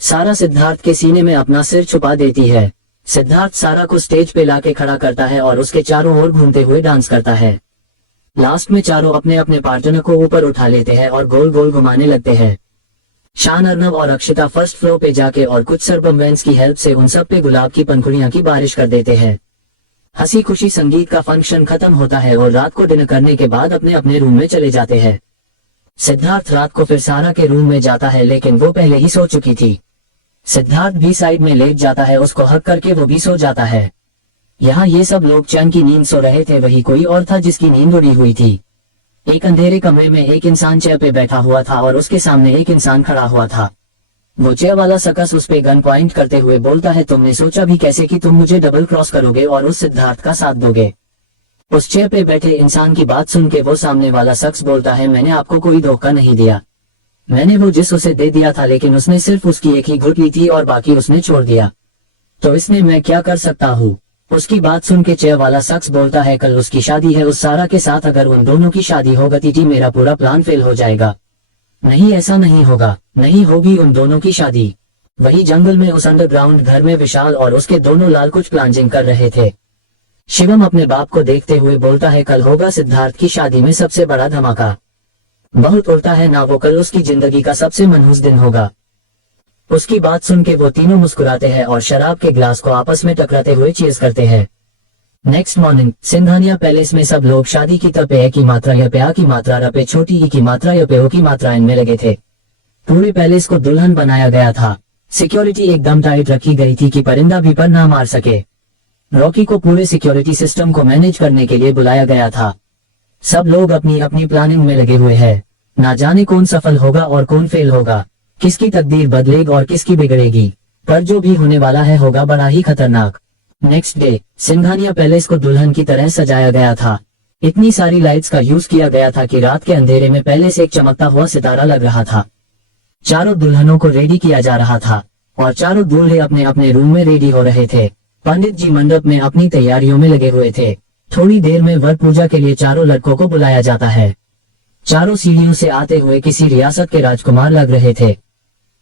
सारा सिद्धार्थ के सीने में अपना सिर छुपा देती है। सिद्धार्थ सारा को स्टेज पे लाके खड़ा करता है और उसके चारों ओर घूमते हुए डांस करता है। लास्ट में चारों अपने अपने पार्टनर को ऊपर उठा लेते हैं और गोल गोल घुमाने लगते हैं। शान, अर्नव और अक्षिता फर्स्ट फ्लोर पे जाके और कुछ सर्पमेंट्स की हेल्प से उन सब पे गुलाब की पंखुड़ियां की बारिश कर देते हैं। हंसी खुशी संगीत का फंक्शन खत्म होता है और रात को डिनर करने के बाद अपने अपने रूम में चले जाते हैं। सिद्धार्थ रात को फिर सारा के रूम में जाता है, लेकिन वो पहले ही सो चुकी थी। सिद्धार्थ भी साइड में लेट जाता है, उसको हक करके वो भी सो जाता है। यहाँ ये सब लोग चैन की नींद सो रहे थे, वही कोई और था जिसकी नींद उड़ी हुई थी। एक अंधेरे कमरे में एक इंसान चेयर पे बैठा हुआ था और उसके सामने एक इंसान खड़ा हुआ था। वो चेयर वाला सकस उस पे गन पॉइंट करते हुए बोलता है, तुमने सोचा भी कैसे कि तुम मुझे डबल क्रॉस करोगे और उस सिद्धार्थ का साथ दोगे। उस चेयर पे बैठे इंसान की बात सुन के वो सामने वाला शख्स बोलता है, मैंने आपको कोई धोखा नहीं दिया। मैंने वो जिस उसे दे दिया था, लेकिन उसने सिर्फ उसकी एक ही घुट ली थी और बाकी उसने छोड़ दिया। तो इसमें मैं क्या कर सकता हूँ। उसकी बात सुन के चेयर वाला शख्स बोलता है, कल उसकी शादी है उस सारा के साथ, अगर उन दोनों की शादी हो गई मेरा पूरा प्लान फेल हो जाएगा। नहीं, ऐसा नहीं होगा, नहीं होगी उन दोनों की शादी। वही जंगल में उस अंडरग्राउंड घर में विशाल और उसके दोनों लाल कुछ प्लानिंग कर रहे थे। शिवम अपने बाप को देखते हुए बोलता है, कल होगा सिद्धार्थ की शादी में सबसे बड़ा धमाका। बहुत उड़ता है ना वो, कल उसकी जिंदगी का सबसे मनहूस दिन होगा। उसकी बात सुन के वो तीनों मुस्कुराते हैं और शराब के ग्लास को आपस में टकराते हुए चीज करते हैं। नेक्स्ट मॉर्निंग सिंघानिया पैलेस में सब लोग शादी की तपे की मात्रा या प्या की मात्रा रपे छोटी ई की मात्रा या पेओ की मात्रा इनमें लगे थे। पूरे पैलेस को दुल्हन बनाया गया था। सिक्योरिटी एकदम टाइट रखी गई थी कि परिंदा भी पर ना मार सके। रॉकी को पूरे सिक्योरिटी सिस्टम को मैनेज करने के लिए बुलाया गया था। सब लोग अपनी अपनी प्लानिंग में लगे हुए हैं। ना जाने कौन सफल होगा और कौन फेल होगा, किसकी तकदीर बदलेगी और किसकी बिगड़ेगी, पर जो भी होने वाला है होगा बड़ा ही खतरनाक। नेक्स्ट डे सिंघानिया पैलेस को दुल्हन की तरह सजाया गया था। इतनी सारी लाइट्स का यूज किया गया था कि रात के अंधेरे में पैलेस एक चमकता हुआ सितारा लग रहा था। चारों दुल्हनों को रेडी किया जा रहा था और चारों दूल्हे अपने अपने रूम में रेडी हो रहे थे। पंडित जी मंडप में अपनी तैयारियों में लगे हुए थे। थोड़ी देर में वर पूजा के लिए चारों लड़कों को बुलाया जाता है। चारों सीढ़ियों से आते हुए किसी रियासत के राजकुमार लग रहे थे।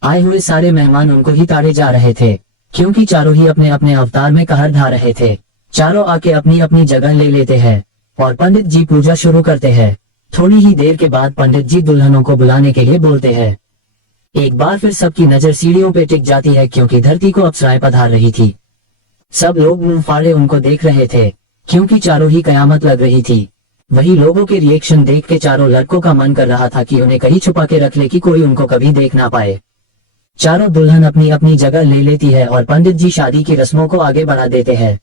आए हुए सारे मेहमान उनको ही ताड़े जा रहे थे, क्योंकि चारों ही अपने अपने अवतार में कहर ढा रहे थे। चारों आके अपनी अपनी जगह ले लेते हैं और पंडित जी पूजा शुरू करते हैं। थोड़ी ही देर के बाद पंडित जी दुल्हनों को बुलाने के लिए बोलते हैं। एक बार फिर सबकी नजर सीढ़ियों पे टिक जाती है, क्योंकि धरती को अप्सराएं पधार रही थी। सब लोग मुंह फाड़े उनको देख रहे थे, क्योंकि चारों ही कयामत लग रही थी। वही लोगों के रिएक्शन देख के चारों लड़कों का मन कर रहा था कि उन्हें कहीं छुपा के रख ले कि कोई उनको कभी देख ना पाए। चारों दुल्हन अपनी अपनी जगह ले लेती है और पंडित जी शादी की रस्मों को आगे बढ़ा देते हैं।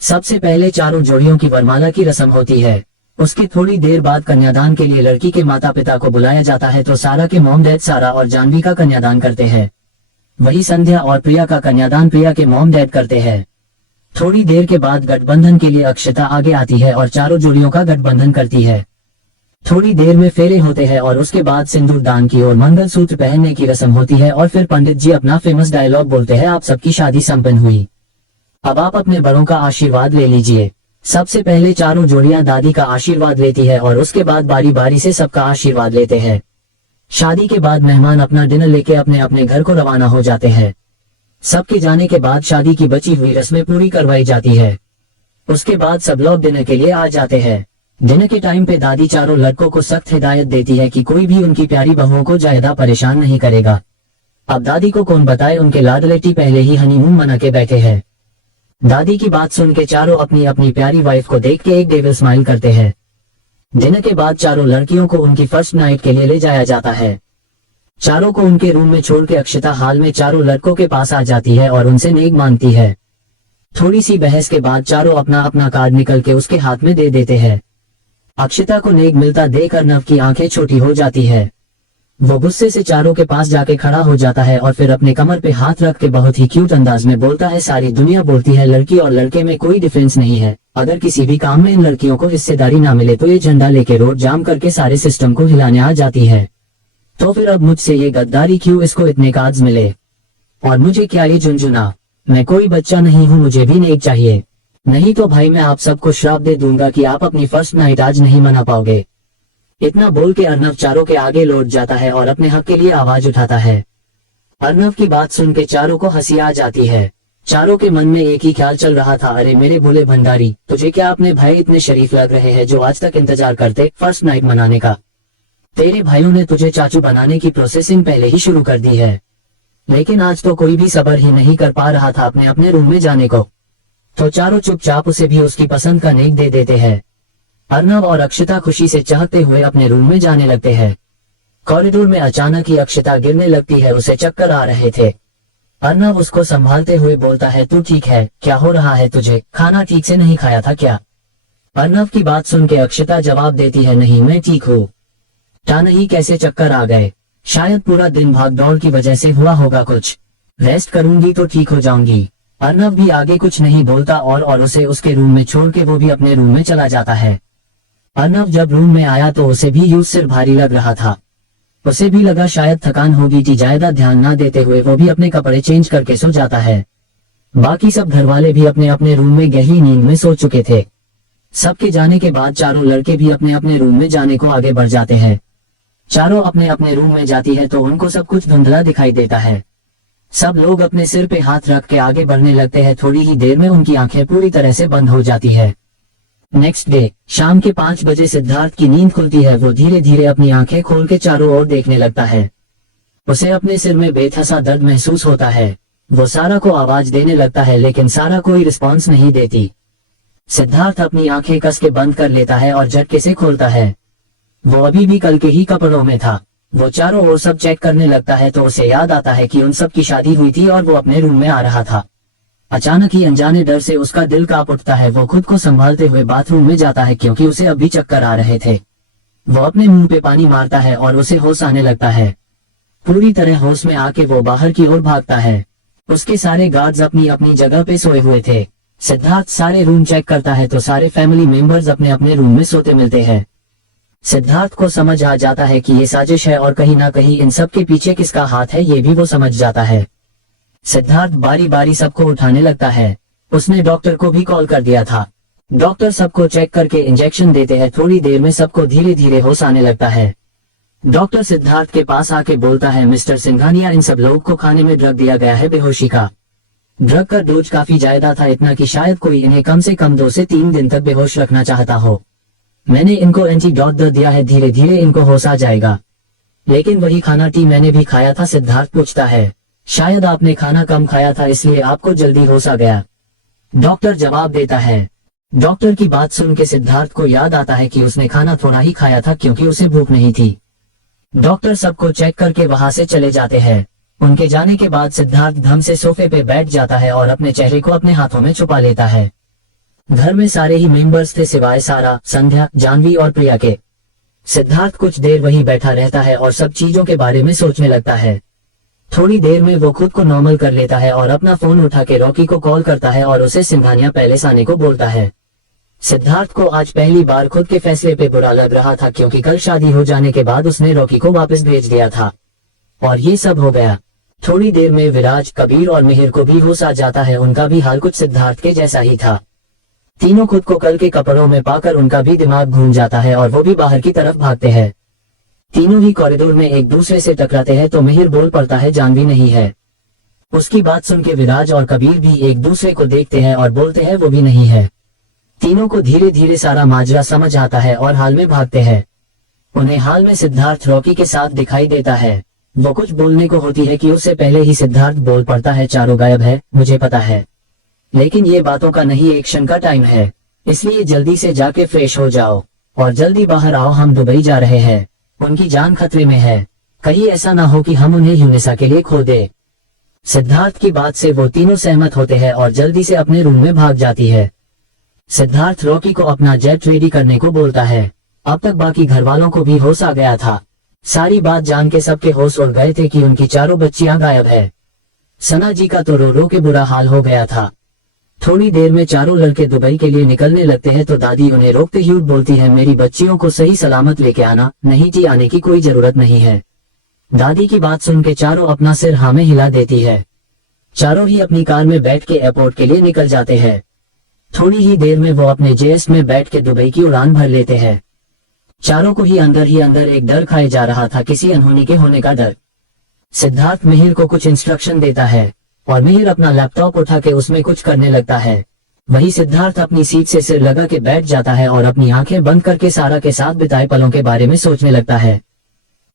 सबसे पहले चारों जोड़ियों की वरमाला की रस्म होती है। उसके थोड़ी देर बाद कन्यादान के लिए लड़की के माता पिता को बुलाया जाता है। तो सारा के मॉम डैड सारा और जानवी का कन्यादान करते हैं। वही संध्या और प्रिया का कन्यादान प्रिया के मॉम डैड करते हैं। थोड़ी देर के बाद गठबंधन के लिए अक्षता आगे आती है और चारों जोड़ियों का गठबंधन करती है। थोड़ी देर में फेरे होते हैं और उसके बाद सिंदूर दान की और मंगलसूत्र पहनने की रस्म होती है और फिर पंडित जी अपना फेमस डायलॉग बोलते हैं, आप सबकी शादी संपन्न हुई, अब आप अपने बड़ों का आशीर्वाद ले लीजिए। सबसे पहले चारों जोड़ियां दादी का आशीर्वाद लेती है और उसके बाद बारी बारी से सबका आशीर्वाद लेते हैं। शादी के बाद मेहमान अपना डिनर लेके अपने अपने घर को रवाना हो जाते हैं। सबके जाने के बाद शादी की बची हुई रस्में पूरी करवाई जाती है। उसके बाद सब लोग डिनर के लिए आ जाते हैं। डिनर के टाइम पे दादी चारों लड़कों को सख्त हिदायत देती है कि कोई भी उनकी प्यारी बहुओं को ज्यादा परेशान नहीं करेगा। अब दादी को कौन बताए, उनके लाडलेटी पहले ही हनीमून मना के बैठे हैं। दादी की बात सुन के चारों अपनी अपनी प्यारी वाइफ को देख के एक डेविल स्माइल करते हैं। डिनर के बाद चारों लड़कियों को उनकी फर्स्ट नाइट के लिए ले जाया जाता है। चारों को उनके रूम में छोड़ के अक्षता हाल में चारों लड़कों के पास आ जाती है और उनसे नेक मांगती है। थोड़ी सी बहस के बाद चारों अपना अपना कार्ड निकल के उसके हाथ में दे देते हैं। अक्षता को नेक मिलता देख अर्नव की आंखें छोटी हो जाती है। वो गुस्से से चारों के पास जाके खड़ा हो जाता है और फिर अपने कमर पे हाथ रख के बहुत ही क्यूट अंदाज में बोलता है, सारी दुनिया बोलती है लड़की और लड़के में कोई डिफरेंस नहीं है। अगर किसी भी काम में इन लड़कियों को हिस्सेदारी ना मिले तो ये झंडा लेके रोड जाम करके सारे सिस्टम को हिलाने आ जाती है। तो फिर अब मुझसे ये गद्दारी क्यों, इसको इतने कार्ड्स मिले और मुझे क्या ये झुनझुना? मैं कोई बच्चा नहीं हूँ, मुझे भी नेक चाहिए। नहीं तो भाई मैं आप सबको श्राप दे दूंगा कि आप अपनी फर्स्ट नाइट आज नहीं मना पाओगे। इतना बोल के अर्नव चारों के आगे लौट जाता है और अपने हक के लिए आवाज उठाता है। अर्नव की बात सुन के चारों को हंसी आ जाती है। चारों के मन में एक ही ख्याल चल रहा था, अरे मेरे भोले भंडारी, तुझे क्या अपने भाई इतने शरीफ लग रहे हैं जो आज तक इंतजार करते फर्स्ट नाइट मनाने का? तेरे भाइयों ने तुझे चाचू बनाने की प्रोसेसिंग पहले ही शुरू कर दी है, लेकिन आज तो कोई भी सब्र ही नहीं कर पा रहा था अपने अपने रूम में जाने को। तो चारों चुपचाप उसे भी उसकी पसंद का नेक दे देते हैं। अर्नव और अक्षता खुशी से चाहते हुए अपने रूम में जाने लगते हैं। कॉरिडोर में अचानक ही अक्षता गिरने लगती है, उसे चक्कर आ रहे थे। अर्नव उसको संभालते हुए बोलता है, तू ठीक है? क्या हो रहा है तुझे? खाना ठीक से नहीं खाया था क्या? अर्नव की बात सुन के अक्षता जवाब देती है, नहीं मैं ठीक हूँ। क्या नहीं, कैसे चक्कर आ गए? शायद पूरा दिन भाग दौड़ की वजह से हुआ होगा कुछ, रेस्ट करूंगी तो ठीक हो जाऊंगी। अर्नव भी आगे कुछ नहीं बोलता और उसे उसके रूम में छोड़ के वो भी अपने रूम में चला जाता है। अर्नव जब रूम में आया तो उसे भी यूं सिर भारी लग रहा था। उसे भी लगा शायद थकान होगी कि ज्यादा ध्यान ना देते हुए वो भी अपने कपड़े चेंज करके सो जाता है। बाकी सब घरवाले भी अपने अपने रूम में गहरी नींद में सो चुके थे। सबके जाने के बाद चारों लड़के भी अपने अपने रूम में जाने को आगे बढ़ जाते हैं। चारों अपने अपने रूम में जाती है तो उनको सब कुछ धुंधला दिखाई देता है। सब लोग अपने सिर पे हाथ रख के आगे बढ़ने लगते हैं। थोड़ी ही देर में उनकी आंखें पूरी तरह से बंद हो जाती है। नेक्स्ट डे शाम के 5 बजे सिद्धार्थ की नींद खुलती है। वो धीरे धीरे अपनी आंखें खोल के चारों ओर देखने लगता है। उसे अपने सिर में बेतहासा दर्द महसूस होता है। वो सारा को आवाज देने लगता है लेकिन सारा कोई रिस्पॉन्स नहीं देती। सिद्धार्थ अपनी आंखें कस के बंद कर लेता है और झटके से खोलता है। वो अभी भी कल के ही कपड़ों में था। वो चारों ओर सब चेक करने लगता है तो उसे याद आता है कि उन सब की शादी हुई थी और वो अपने रूम में आ रहा था। अचानक ही अनजाने डर से उसका दिल कांप उठता है। वो खुद को संभालते हुए बाथरूम में जाता है क्योंकि उसे अभी चक्कर आ रहे थे। वो अपने मुंह पे पानी मारता है और उसे होश आने लगता है। पूरी तरह होश में आके वो बाहर की ओर भागता है। उसके सारे गार्ड्स अपनी अपनी जगह पे सोए हुए थे। सिद्धार्थ सारे रूम चेक करता है तो सारे फैमिली मेंबर्स अपने अपने रूम में सोते मिलते हैं। सिद्धार्थ को समझ आ जाता है कि ये साजिश है और कहीं ना कहीं इन सब के पीछे किसका हाथ है ये भी वो समझ जाता है। सिद्धार्थ बारी बारी सबको उठाने लगता है। उसने डॉक्टर को भी कॉल कर दिया था। डॉक्टर सबको चेक करके इंजेक्शन देते हैं। थोड़ी देर में सबको धीरे धीरे होश आने लगता है। डॉक्टर सिद्धार्थ के पास आके बोलता है, मिस्टर सिंघानिया, इन सब लोगों को खाने में ड्रग दिया गया है, बेहोशी का। ड्रग का डोज काफी ज्यादा था, इतना कि शायद कोई इन्हें कम से कम 2 से 3 दिन तक बेहोश रखना चाहता हो। मैंने इनको एंटीडोट दे दिया है, धीरे धीरे इनको होश आ जाएगा। लेकिन वही खाना टी मैंने भी खाया था। सिद्धार्थ पूछता है, शायद आपने खाना कम खाया था इसलिए आपको जल्दी होश आ गया। डॉक्टर जवाब देता है। डॉक्टर की बात सुन के सिद्धार्थ को याद आता है कि उसने खाना थोड़ा ही खाया था क्योंकि उसे भूख नहीं थी। डॉक्टर सबको चेक करके वहां से चले जाते हैं। उनके जाने के बाद सिद्धार्थ धम से सोफे पे बैठ जाता है और अपने चेहरे को अपने हाथों में छुपा लेता है। घर में सारे ही मेंबर्स थे सिवाय सारा, संध्या, जानवी और प्रिया के। सिद्धार्थ कुछ देर वहीं बैठा रहता है और सब चीजों के बारे में सोचने लगता है। थोड़ी देर में वो खुद को नॉर्मल कर लेता है और अपना फोन उठा के रॉकी को कॉल करता है और उसे सिंघानिया पैलेस आने को बोलता है। सिद्धार्थ को आज पहली बार खुद के फैसले पे बुरा लग रहा था क्योंकि कल शादी हो जाने के बाद उसने रॉकी को वापस भेज दिया था और ये सब हो गया। थोड़ी देर में विराज, कबीर और मिहिर को भी होश आ जाता है। उनका भी हाल कुछ सिद्धार्थ के जैसा ही था। तीनों खुद को कल के कपड़ों में पाकर उनका भी दिमाग घूम जाता है और वो भी बाहर की तरफ भागते हैं। तीनों ही कॉरिडोर में एक दूसरे से टकराते हैं तो मिहिर बोल पड़ता है, जानवी नहीं है। उसकी बात सुन के विराज और कबीर भी एक दूसरे को देखते हैं और बोलते हैं वो भी नहीं है। तीनों को धीरे धीरे सारा माजरा समझ आता है और हाल में भागते हैं। उन्हें हाल में सिद्धार्थ रॉकी के साथ दिखाई देता है। वो कुछ बोलने को होती है कि उससे पहले ही सिद्धार्थ बोल पड़ता है, चारों गायब है, मुझे पता है, लेकिन ये बातों का नहीं, एक्शन का टाइम है, इसलिए जल्दी से जाके फ्रेश हो जाओ और जल्दी बाहर आओ, हम दुबई जा रहे हैं, उनकी जान खतरे में है, कहीं ऐसा ना हो कि हम उन्हें यूनिसा के लिए खो दे। सिद्धार्थ की बात से वो तीनों सहमत होते हैं और जल्दी से अपने रूम में भाग जाती है। सिद्धार्थ रॉकी को अपना जेट रेडी करने को बोलता है। अब तक बाकी घर वालों को भी होश आ गया था। सारी बात जान के सबके होश उड़ गए थे कि उनकी चारों बच्चियां गायब है। सना जी का तो रो रो के बुरा हाल हो गया था। थोड़ी देर में चारों लड़के दुबई के लिए निकलने लगते हैं तो दादी उन्हें रोकते हुए बोलती है, मेरी बच्चियों को सही सलामत लेके आना, नहीं जी आने की कोई जरूरत नहीं है। दादी की बात सुन के चारों अपना सिर हाँ में हिला देती है। चारों ही अपनी कार में बैठ के एयरपोर्ट के लिए निकल जाते हैं। थोड़ी ही देर में वो अपने जेएस में बैठ के दुबई की उड़ान भर लेते हैं। चारों को ही अंदर एक डर खाए जा रहा था, किसी अनहोनी के होने का डर। सिद्धार्थ मिहिर को कुछ इंस्ट्रक्शन देता है और मिहिर अपना लैपटॉप उठा के उसमें कुछ करने लगता है। वही सिद्धार्थ अपनी सीट से सिर लगा के बैठ जाता है और अपनी आंखें बंद करके सारा के साथ बिताए पलों के बारे में सोचने लगता है।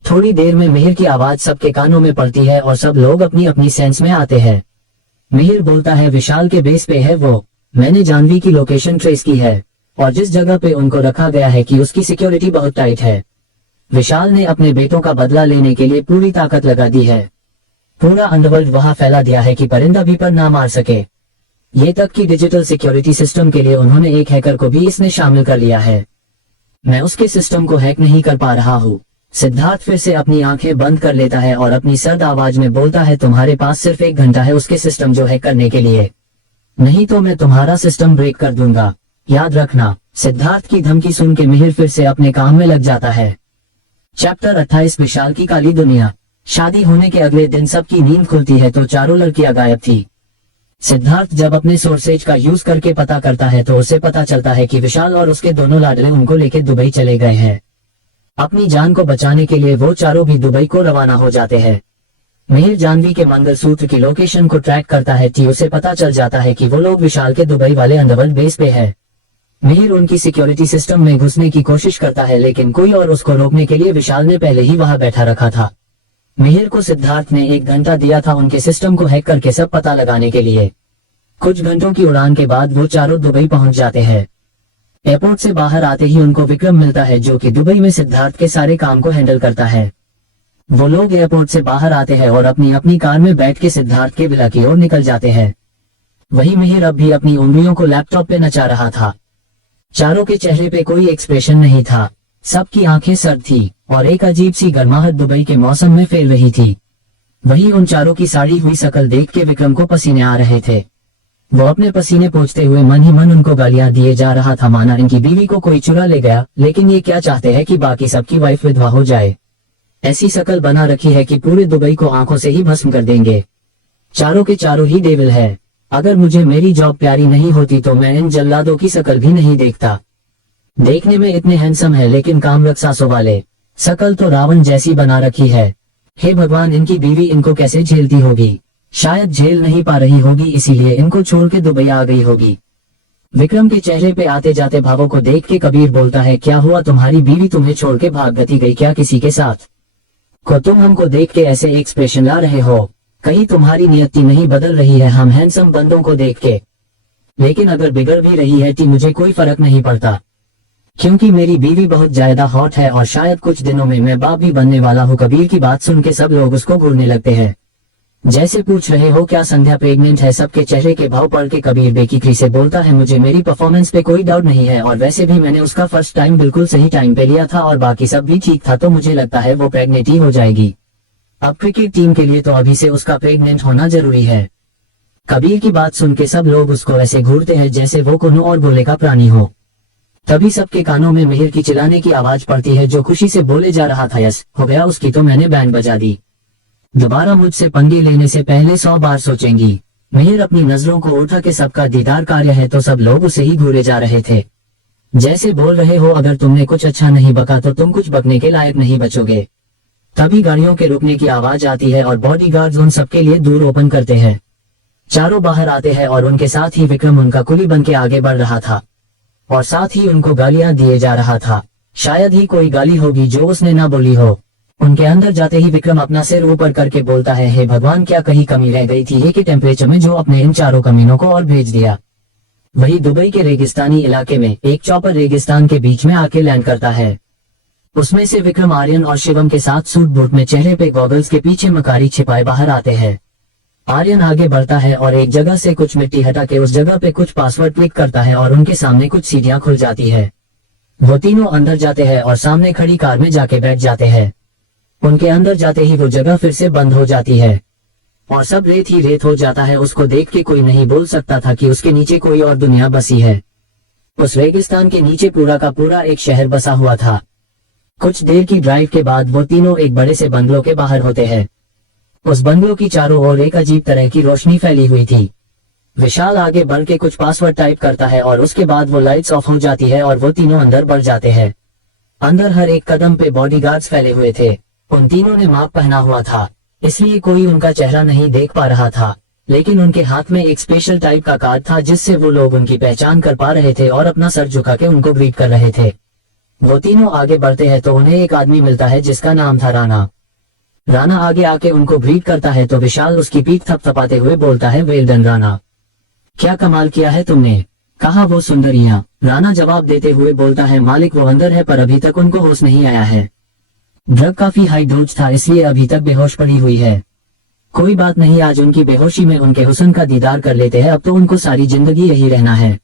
थोड़ी देर में मिहिर की आवाज सबके कानों में पड़ती है और सब लोग अपनी अपनी सेंस में आते हैं। मिहिर बोलता है, विशाल के बेस पे है वो, मैंने जानवी की लोकेशन ट्रेस की है और जिस जगह पे उनको रखा गया है कि उसकी सिक्योरिटी बहुत टाइट है। विशाल ने अपने बेटों का बदला लेने के लिए पूरी ताकत लगा दी है। पूरा अंडरवर्ल्ड वहां फैला दिया है कि परिंदा भी पर ना मार सके। ये तक कि डिजिटल सिक्योरिटी सिस्टम के लिए उन्होंने एक हैकर को भी इसमें शामिल कर लिया है। मैं उसके सिस्टम को हैक नहीं कर पा रहा हूँ। सिद्धार्थ फिर से अपनी आंखें बंद कर लेता है और अपनी सर्द आवाज में बोलता है, तुम्हारे पास सिर्फ 1 घंटा है उसके सिस्टम जो हैक करने के लिए, नहीं तो मैं तुम्हारा सिस्टम ब्रेक कर दूंगा, याद रखना। सिद्धार्थ की धमकी सुन के मिहिर फिर से अपने काम में लग जाता है। चैप्टर 28 विशाल की काली दुनिया। शादी होने के अगले दिन सबकी नींद खुलती है तो चारों लड़कियां गायब थी। सिद्धार्थ जब अपने सोर्सेज का यूज करके पता करता है तो उसे पता चलता है कि विशाल और उसके दोनों लाडले उनको लेके दुबई चले गए हैं। अपनी जान को बचाने के लिए वो चारों भी दुबई को रवाना हो जाते हैं। मिहिर जानवी के मंगलसूत्र की लोकेशन को ट्रैक करता है कि उसे पता चल जाता है कि वो लोग विशाल के दुबई वाले अंडरवर्ल्ड बेस पे है। मिहिर उनकी सिक्योरिटी सिस्टम में घुसने की कोशिश करता है लेकिन कोई और उसको रोकने के लिए विशाल ने पहले ही वहां बैठा रखा था। मिहिर को सिद्धार्थ ने 1 घंटा दिया था उनके सिस्टम को हैक करके सब पता लगाने के लिए। कुछ घंटों की उड़ान के बाद वो चारों दुबई पहुंच जाते हैं। एयरपोर्ट से बाहर आते ही उनको विक्रम मिलता है जो कि दुबई में सिद्धार्थ के सारे काम को हैंडल करता है। वो लोग एयरपोर्ट से बाहर आते हैं और अपनी अपनी कार में बैठ के सिद्धार्थ के विला की ओर निकल जाते हैं। वही मिहिर अब भी अपनी उंगलियों को लैपटॉप पे नचा रहा था। चारों के चेहरे पे कोई एक्सप्रेशन नहीं था, सबकी आंखें सर्द थी और एक अजीब सी गर्माहट दुबई के मौसम में फैल रही थी। वही उन चारों की साड़ी हुई शक्ल देख के विक्रम को पसीने आ रहे थे। वो अपने पसीने पोंछते हुए मन ही मन उनको गालियां दिए जा रहा था, माना इनकी बीवी को कोई चुरा ले गया, लेकिन ये क्या चाहते हैं कि बाकी सबकी वाइफ विधवा हो जाए। ऐसी शक्ल बना रखी है कि पूरे दुबई को आंखों से ही भस्म कर देंगे। चारों के चारों ही डेविल है। अगर मुझे मेरी जॉब प्यारी नहीं होती तो मैं इन जल्लादों की शक्ल भी नहीं देखता। देखने में इतने हैंडसम है लेकिन काम रक्षासों वाले, शक्ल तो रावण जैसी बना रखी है। हे भगवान, इनकी बीवी इनको कैसे झेलती होगी। शायद झेल नहीं पा रही होगी इसीलिए इनको छोड़ के दुबई आ गई होगी। विक्रम के चेहरे पे आते जाते भावों को देख के कबीर बोलता है, क्या हुआ, तुम्हारी बीवी तुम्हें छोड़ के भाग गती गई क्या किसी के साथ? को तुम हमको देख के ऐसे एक्सप्रेशन ला रहे हो, कहीं तुम्हारी नियति नहीं बदल रही है हम हैंडसम बंदों को देख के? लेकिन अगर बिगड़ भी रही है तो मुझे कोई फर्क नहीं पड़ता, क्योंकि मेरी बीवी बहुत ज्यादा हॉट है और शायद कुछ दिनों में मैं बाप भी बनने वाला हूँ। कबीर की बात सुन के सब लोग उसको घूरने लगते हैं, जैसे पूछ रहे हो क्या संध्या प्रेग्नेंट है। सबके चेहरे के भाव पढ़ के कबीर बेकिफी से बोलता है, मुझे मेरी परफॉर्मेंस पे कोई डाउट नहीं है और वैसे भी मैंने उसका फर्स्ट टाइम बिल्कुल सही टाइम पे लिया था और बाकी सब भी ठीक था, तो मुझे लगता है वो प्रेग्नेंट ही हो जाएगी। अब क्रिकेट टीम के लिए तो अभी से उसका प्रेग्नेंट होना जरूरी है। कबीर की बात सुन के सब लोग उसको ऐसे घूरते हैं जैसे वो कोनो और बोले का प्राणी हो। तभी सबके कानों में मिहिर की चिल्लाने की आवाज पड़ती है जो खुशी से बोले जा रहा था, यस हो गया उसकी, तो मैंने बैंड बजा दी। दोबारा मुझसे पंगे लेने से पहले 100 बार सोचेंगी। मिहिर अपनी नजरों को उठा के सबका दीदार कार्य है तो सब लोग उसे ही घूरे जा रहे थे, जैसे बोल रहे हो अगर तुमने कुछ अच्छा नहीं बका तो तुम कुछ बकने के लायक नहीं बचोगे। तभी गाड़ियों के रुकने की आवाज आती है और बॉडीगार्ड्स उन सबके लिए दूर ओपन करते हैं। चारों बाहर आते हैं और उनके साथ ही विक्रम उनका कुली बन के आगे बढ़ रहा था और साथ ही उनको गालियां दिए जा रहा था। शायद ही कोई गाली होगी जो उसने ना बोली हो। उनके अंदर जाते ही विक्रम अपना सिर ऊपर करके बोलता है, हे भगवान, क्या कहीं कमी रह गई थी ये कि टेम्परेचर में जो अपने इन चारों कमीनों को और भेज दिया। वही दुबई के रेगिस्तानी इलाके में एक चॉपर रेगिस्तान के बीच में आके लैंड करता है। उसमें से विक्रम, आर्यन और शिवम के साथ सूट बूट में चेहरे पे गॉगल्स के पीछे मकारी छिपाए बाहर आते हैं। आर्यन आगे बढ़ता है और एक जगह से कुछ मिट्टी हटा के उस जगह पे कुछ पासवर्ड क्लिक करता है और उनके सामने कुछ सीढ़ियां खुल जाती है। वो तीनों अंदर जाते हैं और सामने खड़ी कार में जाके बैठ जाते हैं। उनके अंदर जाते ही वो जगह फिर से बंद हो जाती है और सब रेत ही रेत हो जाता है। उसको देख के कोई नहीं बोल सकता था कि उसके नीचे कोई और दुनिया बसी है। उस रेगिस्तान के नीचे पूरा का पूरा एक शहर बसा हुआ था। कुछ देर की ड्राइव के बाद वो तीनों एक बड़े से बंगलों के बाहर होते हैं। उस बंगलों की चारों ओर एक अजीब तरह की रोशनी फैली हुई थी। विशाल आगे बढ़ के कुछ पासवर्ड टाइप करता है और उसके बाद वो लाइट्स ऑफ हो जाती है और वो तीनों अंदर बढ़ जाते हैं। अंदर हर एक कदम पे बॉडीगार्ड्स फैले हुए थे। उन तीनों ने मास्क पहना हुआ था, इसलिए कोई उनका चेहरा नहीं देख पा रहा था, लेकिन उनके हाथ में एक स्पेशल टाइप का कार्ड था जिससे वो लोग उनकी पहचान कर पा रहे थे और अपना सर झुका के उनको ग्रीट कर रहे थे। वो तीनों आगे बढ़ते हैं तो उन्हें एक आदमी मिलता है जिसका नाम था राणा। राणा आगे आके उनको ग्रीट करता है तो विशाल उसकी पीठ थपथपाते हुए बोलता है, वेल डन राणा, क्या कमाल किया है तुमने, कहा वो सुंदरियां। राणा जवाब देते हुए बोलता है, मालिक वो अंदर है पर अभी तक उनको होश नहीं आया है। ड्रग काफी हाई डोज था इसलिए अभी तक बेहोश पड़ी हुई है। कोई बात नहीं, आज उनकी बेहोशी में उनके हुस्न का दीदार कर लेते हैं, अब तो उनको सारी जिंदगी यही रहना है।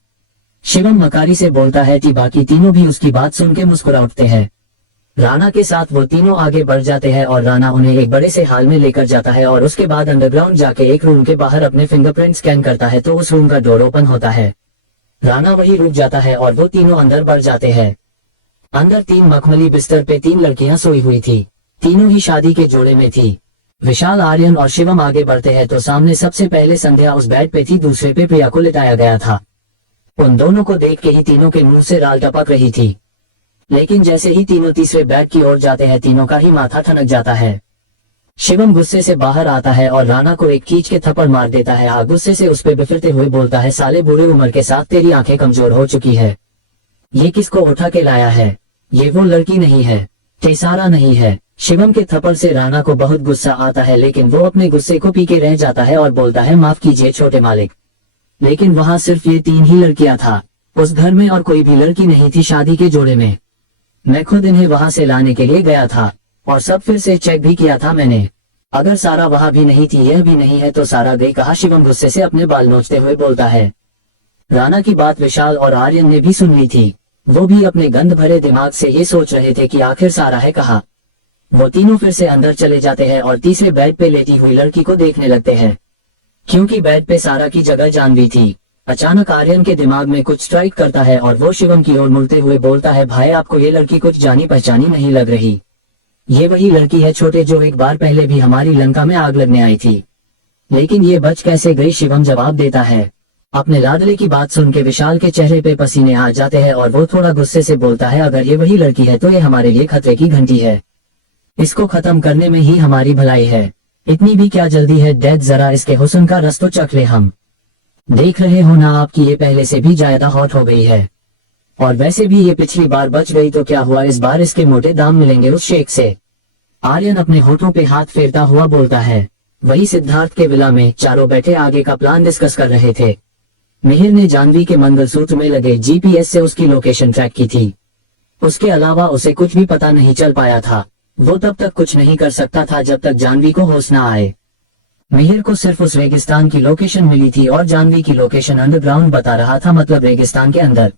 शिवम मकारी से बोलता है कि बाकी तीनों भी उसकी बात सुन के मुस्कुरा उठते हैं। राणा के साथ वो तीनों आगे बढ़ जाते हैं और राणा उन्हें एक बड़े से हाल में लेकर जाता है और उसके बाद अंडरग्राउंड जाके एक रूम के बाहर अपने फिंगरप्रिंट स्कैन करता है तो उस रूम का डोर ओपन होता है। राणा वही रुक जाता है और वो तीनों अंदर बढ़ जाते हैं। अंदर 3 मखमली बिस्तर पे 3 लड़कियां सोई हुई थी। तीनों ही शादी के जोड़े में थी। विशाल, आर्यन और शिवम आगे बढ़ते हैं तो सामने सबसे पहले संध्या उस बेड पे थी, दूसरे पे प्रिया को लिटाया गया था। उन दोनों को देख के ही तीनों के मुंह से लाल टपक रही थी, लेकिन जैसे ही तीनों तीसरे बेड की ओर जाते हैं तीनों का ही माथा ठनक जाता है। शिवम गुस्से से बाहर आता है और राणा को एक खींच के थप्पड़ मार देता है। गुस्से से उस पे बिफरते हुए बोलता है, साले बूढ़े उम्र के साथ तेरी आंखें कमजोर हो चुकी है, ये किसको उठा के लाया है, ये वो लड़की नहीं है, तेसारा नहीं है। शिवम के थप्पड़ से राणा को बहुत गुस्सा आता है, लेकिन वो अपने गुस्से को पी के रह जाता है और बोलता है, माफ कीजिए छोटे मालिक, लेकिन वहाँ सिर्फ ये 3 ही लड़कियां था, उस घर में और कोई भी लड़की नहीं थी शादी के जोड़े में। मैं खुद इन्हें वहां से लाने के लिए गया था और सब फिर से चेक भी किया था मैंने। अगर सारा वहां भी नहीं थी, यह भी नहीं है तो सारा गई कहा। शिवम गुस्से से अपने बाल नोचते हुए बोलता है। राणा की बात विशाल और आर्यन ने भी सुन ली थी। वो भी अपने गंद भरे दिमाग से ये सोच रहे थे कि आखिर सारा है कहा। वो तीनों फिर से अंदर चले जाते हैं और तीसरे बेड पे लेटी हुई लड़की को देखने लगते हैं, क्योंकि बेड पे सारा की जगह जानवी थी। अचानक आर्यन के दिमाग में कुछ स्ट्राइक करता है और वो शिवम की ओर मुड़ते हुए बोलता है, भाई आपको ये लड़की कुछ जानी पहचानी नहीं लग रही, ये वही लड़की है छोटे जो एक बार पहले भी हमारी लंका में आग लगने आई थी, लेकिन ये बच कैसे गई। शिवम जवाब देता है। अपने लाडले की बात सुन के विशाल के चेहरे पे पसीने आ जाते हैं और वो थोड़ा गुस्से से बोलता है, अगर ये वही लड़की है तो ये हमारे लिए खतरे की घंटी है, इसको खत्म करने में ही हमारी भलाई है। इतनी भी क्या जल्दी है डैड, जरा इसके हुस्न का रस तो चख ले। हम देख रहे हो ना आपकी ये पहले से भी ज्यादा हॉट हो गई है, और वैसे भी ये पिछली बार बच गई तो क्या हुआ, इस बार इसके मोटे दाम मिलेंगे उस शेख से। आर्यन अपने होठों पे हाथ फेरता हुआ बोलता है। वही सिद्धार्थ के विला में चारों बैठे आगे का प्लान डिस्कस कर रहे थे। मिहिर ने जानवी के मंगलसूत्र में लगे जीपीएस से उसकी लोकेशन ट्रैक की थी, उसके अलावा उसे कुछ भी पता नहीं चल पाया था। वो तब तक कुछ नहीं कर सकता था जब तक जानवी को होश न आए। मिहिर को सिर्फ उस रेगिस्तान की लोकेशन मिली थी और जानवी की लोकेशन अंडरग्राउंड बता रहा था, मतलब रेगिस्तान के अंदर।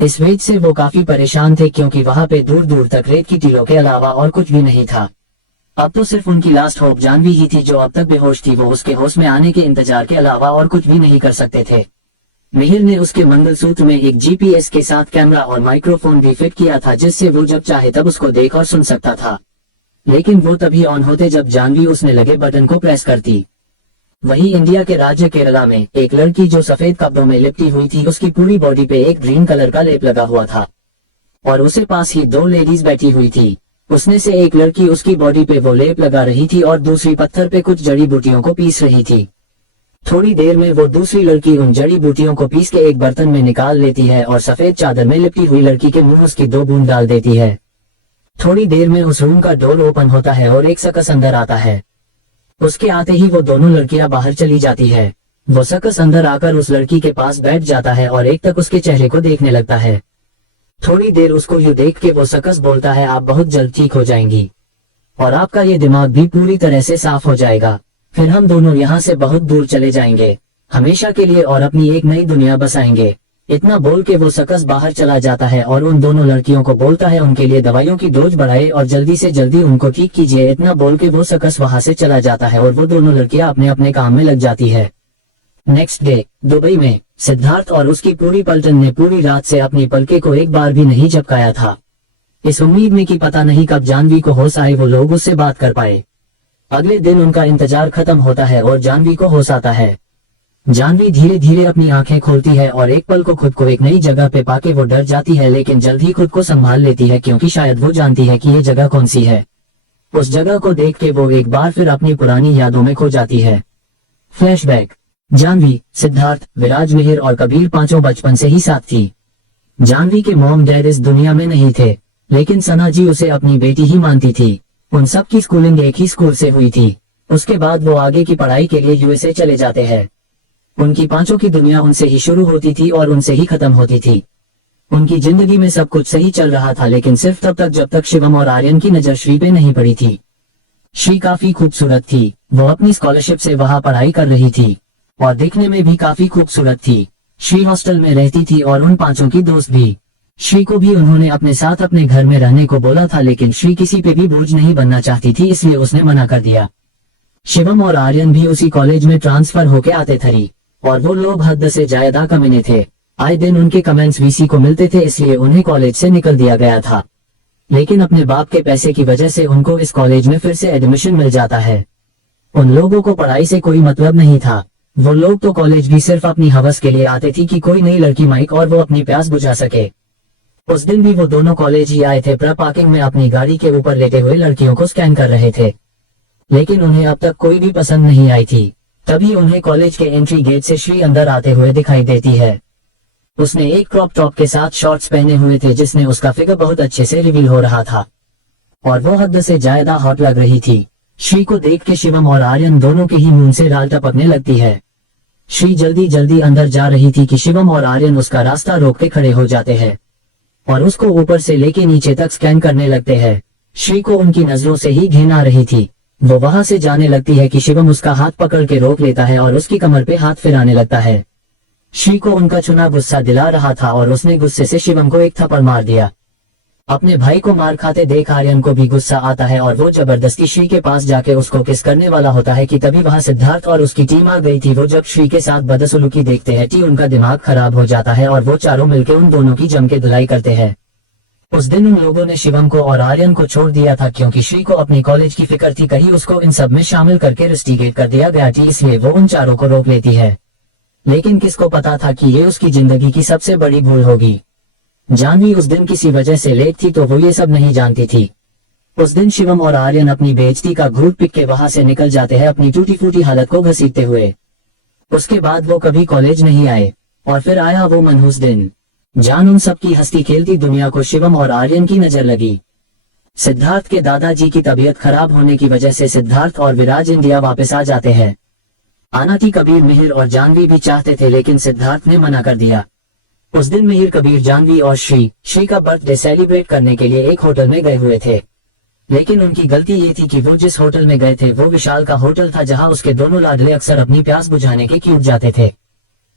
इस वजह से वो काफी परेशान थे क्योंकि वहां पे दूर दूर तक रेत की टीलों के अलावा और कुछ भी नहीं था। अब तो सिर्फ उनकी लास्ट होप जानवी ही थी जो अब तक बेहोश थी। वो उसके होश में आने के इंतजार के अलावा और कुछ भी नहीं कर सकते थे। मिहिर ने उसके मंगलसूत्र में एक जीपीएस के साथ कैमरा और माइक्रोफोन भी फिट किया था जिससे वो जब चाहे तब उसको देख और सुन सकता था, लेकिन वो तभी ऑन होते जब जानवी उसने लगे बटन को प्रेस करती। वही इंडिया के राज्य केरला में एक लड़की जो सफेद कपड़ों में लिपटी हुई थी, उसकी पूरी बॉडी पे एक ग्रीन कलर का लेप लगा हुआ था और उसे पास ही 2 लेडीज बैठी हुई थी। उसमें से एक लड़की उसकी बॉडी पे वो लेप लगा रही थी और दूसरी पत्थर पे कुछ जड़ी बूटियों को पीस रही थी। थोड़ी देर में वो दूसरी लड़की उन जड़ी बूटियों को पीस के एक बर्तन में निकाल लेती है और सफेद चादर में लिपटी हुई लड़की के मुंह उसकी 2 बूंद डाल देती है। थोड़ी देर में उस रूम का डोर ओपन होता है और एक सकस अंदर आता है। उसके आते ही वो दोनों लड़कियां बाहर चली जाती है। वो सकस अंदर आकर उस लड़की के पास बैठ जाता है और एक तक उसके चेहरे को देखने लगता है। थोड़ी देर उसको यूं देख के वो सकस बोलता है, आप बहुत जल्द ठीक हो जाएंगी और आपका ये दिमाग भी पूरी तरह से साफ हो जाएगा। फिर हम दोनों यहाँ से बहुत दूर चले जाएंगे, हमेशा के लिए, और अपनी एक नई दुनिया बसाएंगे। इतना बोल के वो सकस बाहर चला जाता है और उन दोनों लड़कियों को बोलता है उनके लिए दवाइयों की डोज बढ़ाए और जल्दी से जल्दी उनको ठीक कीजिए। इतना बोल के वो सकस वहां से चला जाता है और वो दोनों लड़कियां अपने अपने काम में लग जाती है। नेक्स्ट डे दुबई में सिद्धार्थ और उसकी पूरी पलटन ने पूरी रात से अपनी पलके को एक बार भी नहीं झपकाया था, इस उम्मीद में कि पता नहीं कब जानवी को होश आए, वो लोग उससे बात कर पाए। अगले दिन उनका इंतजार खत्म होता है और जानवी को होश आता है। जानवी धीरे धीरे अपनी आंखें खोलती है और एक पल को खुद को एक नई जगह पे पाके वो डर जाती है, लेकिन जल्द ही खुद को संभाल लेती है क्योंकि शायद वो जानती है कि ये जगह कौन सी है। उस जगह को देख के वो एक बार फिर अपनी पुरानी यादों में खो जाती है। फ्लैशबैक। जानवी, सिद्धार्थ, विराज, मिहिर और कबीर पांचों बचपन से ही साथ थी। जानवी के मॉम डैड इस दुनिया में नहीं थे, लेकिन सना जी उसे अपनी बेटी ही मानती थी। उन सब की स्कूलिंग एक ही स्कूल से हुई थी। उसके बाद वो आगे की पढ़ाई के लिए यूएसए चले जाते हैं। उनकी पांचों की दुनिया उनसे ही शुरू होती थी और उनसे ही खत्म होती थी। उनकी जिंदगी में सब कुछ सही चल रहा था, लेकिन सिर्फ तब तक जब तक शिवम और आर्यन की नजर श्री पे नहीं पड़ी थी। श्री काफी खूबसूरत थी, वो अपनी स्कॉलरशिप से वहाँ पढ़ाई कर रही थी और दिखने में भी काफी खूबसूरत थी। श्री हॉस्टल में रहती थी और उन पांचों की दोस्त भी। श्री को भी उन्होंने अपने साथ अपने घर में रहने को बोला था, लेकिन श्री किसी पे भी बोझ नहीं बनना चाहती थी, इसलिए उसने मना कर दिया। शिवम और आर्यन भी उसी कॉलेज में ट्रांसफर होके आते थे और वो लोग हद से ज्यादा कमीने थे। आए दिन उनके कमेंट्स वीसी को मिलते थे, इसलिए उन्हें कॉलेज से निकल दिया गया था। लेकिन अपने बाप के पैसे की वजह से उनको इस कॉलेज में फिर से एडमिशन मिल जाता है। उन लोगों को पढ़ाई से कोई मतलब नहीं था, वो लोग तो कॉलेज भी सिर्फ अपनी हवस के लिए आते थी कि कोई नई लड़की माइक और वो अपनी प्यास बुझा सके। उस दिन भी वो दोनों कॉलेज ही आए थे, पर पार्किंग में अपनी गाड़ी के ऊपर लेटे हुए लड़कियों को स्कैन कर रहे थे, लेकिन उन्हें अब तक कोई भी पसंद नहीं आई थी। तभी उन्हें कॉलेज के एंट्री गेट से श्री अंदर आते हुए दिखाई देती है। उसने एक क्रॉप टॉप के साथ शॉर्ट्स पहने हुए थे, जिसने उसका फिगर बहुत अच्छे से रिवील हो रहा था और वो हद से ज्यादा हॉट लग रही थी। श्री को देख के शिवम और आर्यन दोनों के ही मुंह से लाल टपकने लगती है। श्री जल्दी जल्दी अंदर जा रही थी कि शिवम और आर्यन उसका रास्ता रोक के खड़े हो जाते हैं और उसको ऊपर से लेके नीचे तक स्कैन करने लगते हैं। श्री को उनकी नजरों से ही घिन आ रही थी। वो वहां से जाने लगती है कि शिवम उसका हाथ पकड़ के रोक लेता है और उसकी कमर पे हाथ फिराने लगता है। श्री को उनका चुना गुस्सा दिला रहा था और उसने गुस्से से शिवम को एक थप्पड़ मार दिया। अपने भाई को मार खाते देख आर्यन को भी गुस्सा आता है और वो जबरदस्ती श्री के पास जाके उसको किस करने वाला होता है कि तभी वहां सिद्धार्थ और उसकी टीम आ गई थी। वो जब श्री के साथ बदसलूकी देखते हैं कि उनका दिमाग खराब हो जाता है और वो चारों मिलकर उन दोनों की जम के धुलाई करते हैं। उस दिन उन लोगों ने शिवम को और आर्यन को छोड़ दिया था क्योंकि श्री को अपनी कॉलेज की फिक्र थी, कहीं उसको इन सब में शामिल करके रस्टिकेट कर दिया गया थी, इसलिए वो उन चारों को रोक लेती है। लेकिन किसको पता था कि ये उसकी जिंदगी की सबसे बड़ी भूल होगी। जानवी उस दिन किसी वजह से लेट थी तो वो ये सब नहीं जानती थी। उस दिन शिवम और आर्यन अपनी बेइज्जती का घूंट पीट के वहां से निकल जाते हैं, अपनी टूटी फूटी हालत को घसीटते हुए। उसके बाद वो कभी कॉलेज नहीं आए और फिर आया वो मनहूस दिन। जान उन सब की हंसती खेलती दुनिया को शिवम और आर्यन की नजर लगी। सिद्धार्थ के दादाजी की तबीयत खराब होने की वजह से सिद्धार्थ और विराज इंडिया वापस आ जाते हैं। आना थी कबीर, मिहिर और जानवी भी चाहते थे, लेकिन सिद्धार्थ ने मना कर दिया। उस दिन मिहिर, कबीर, जानवी और श्री का बर्थडे सेलिब्रेट करने के लिए एक होटल में गए हुए थे, लेकिन उनकी गलती ये थी कि वो जिस होटल में गए थे वो विशाल का होटल था, जहां उसके दोनों लाडले अक्सर अपनी प्यास बुझाने के क्यूब जाते थे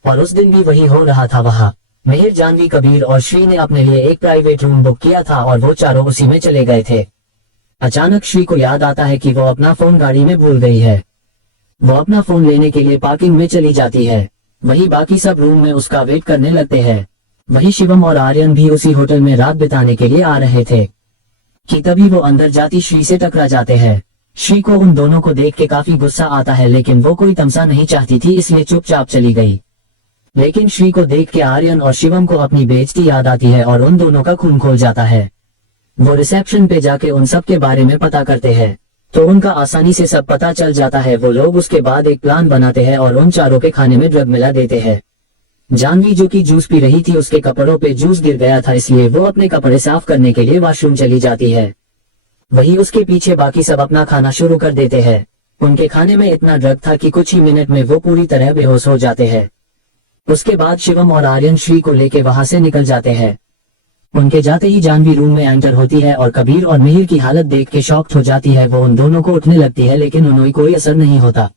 और उस दिन भी वही हो रहा था। वहां मिहिर, जानवी, कबीर और श्री ने अपने लिए एक प्राइवेट रूम बुक किया था और वो चारों उसी में चले गए थे। अचानक श्री को याद आता है कि वो अपना फोन गाड़ी में भूल गई है। वो अपना फोन लेने के लिए पार्किंग में चली जाती है। वही बाकी सब रूम में उसका वेट करने लगते हैं। वही शिवम और आर्यन भी उसी होटल में रात बिताने के लिए आ रहे थे कि तभी वो अंदर जाती श्री से टकरा जाते हैं। श्री को उन दोनों को देख के काफी गुस्सा आता है, लेकिन वो कोई तमसा नहीं चाहती थी, इसलिए चुपचाप चली गई। लेकिन श्री को देख के आर्यन और शिवम को अपनी बेइज्जती याद आती है और उन दोनों का खून खोल जाता है। वो रिसेप्शन पे जाके उन सब के बारे में पता करते हैं तो उनका आसानी से सब पता चल जाता है। वो लोग उसके बाद एक प्लान बनाते हैं और उन चारों के खाने में ड्रग मिला देते हैं। जानवी जो कि जूस पी रही थी, उसके कपड़ों पे जूस गिर गया था, इसलिए वो अपने कपड़े साफ करने के लिए वॉशरूम चली जाती है। वही उसके पीछे बाकी सब अपना खाना शुरू कर देते हैं। उनके खाने में इतना ड्रग था कि कुछ ही मिनट में वो पूरी तरह बेहोश हो जाते हैं। उसके बाद शिवम और आर्यन श्री को लेके वहां से निकल जाते हैं। उनके जाते ही जानवी रूम में एंटर होती है और कबीर और मिहिर की हालत देख के शॉक्ड हो जाती है। वो उन दोनों को उठने लगती है, लेकिन उन्हें कोई असर नहीं होता।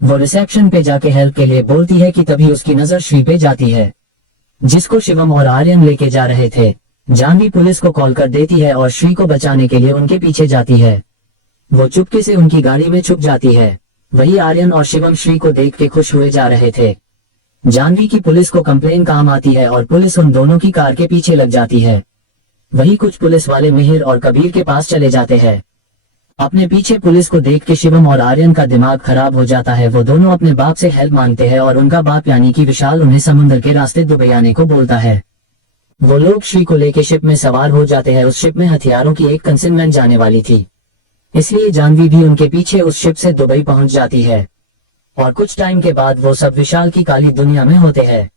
वो रिसेप्शन पे जाके हेल्प के लिए बोलती है कि तभी उसकी नजर श्री पे जाती है, जिसको शिवम और आर्यन लेके जा रहे थे। जानवी पुलिस को कॉल कर देती है और श्री को बचाने के लिए उनके पीछे जाती है। वो चुपके से उनकी गाड़ी में छुप जाती है। वही आर्यन और शिवम श्री को देख के खुश हुए जा रहे थे। जानवी की पुलिस को कंप्लेन काम आती है और पुलिस उन दोनों की कार के पीछे लग जाती है। वही कुछ पुलिस वाले मिहिर और कबीर के पास चले जाते हैं। अपने पीछे पुलिस को देख के शिवम और आर्यन का दिमाग खराब हो जाता है। वो दोनों अपने बाप से हेल्प मांगते हैं और उनका बाप यानी कि विशाल उन्हें समुद्र के रास्ते दुबई आने को बोलता है। वो लोग श्री को लेके शिप में सवार हो जाते हैं। उस शिप में हथियारों की एक कंसिनमेंट जाने वाली थी, इसलिए जानवी भी उनके पीछे उस शिप से दुबई पहुंच जाती है। और कुछ टाइम के बाद वो सब विशाल की काली दुनिया में होते हैं।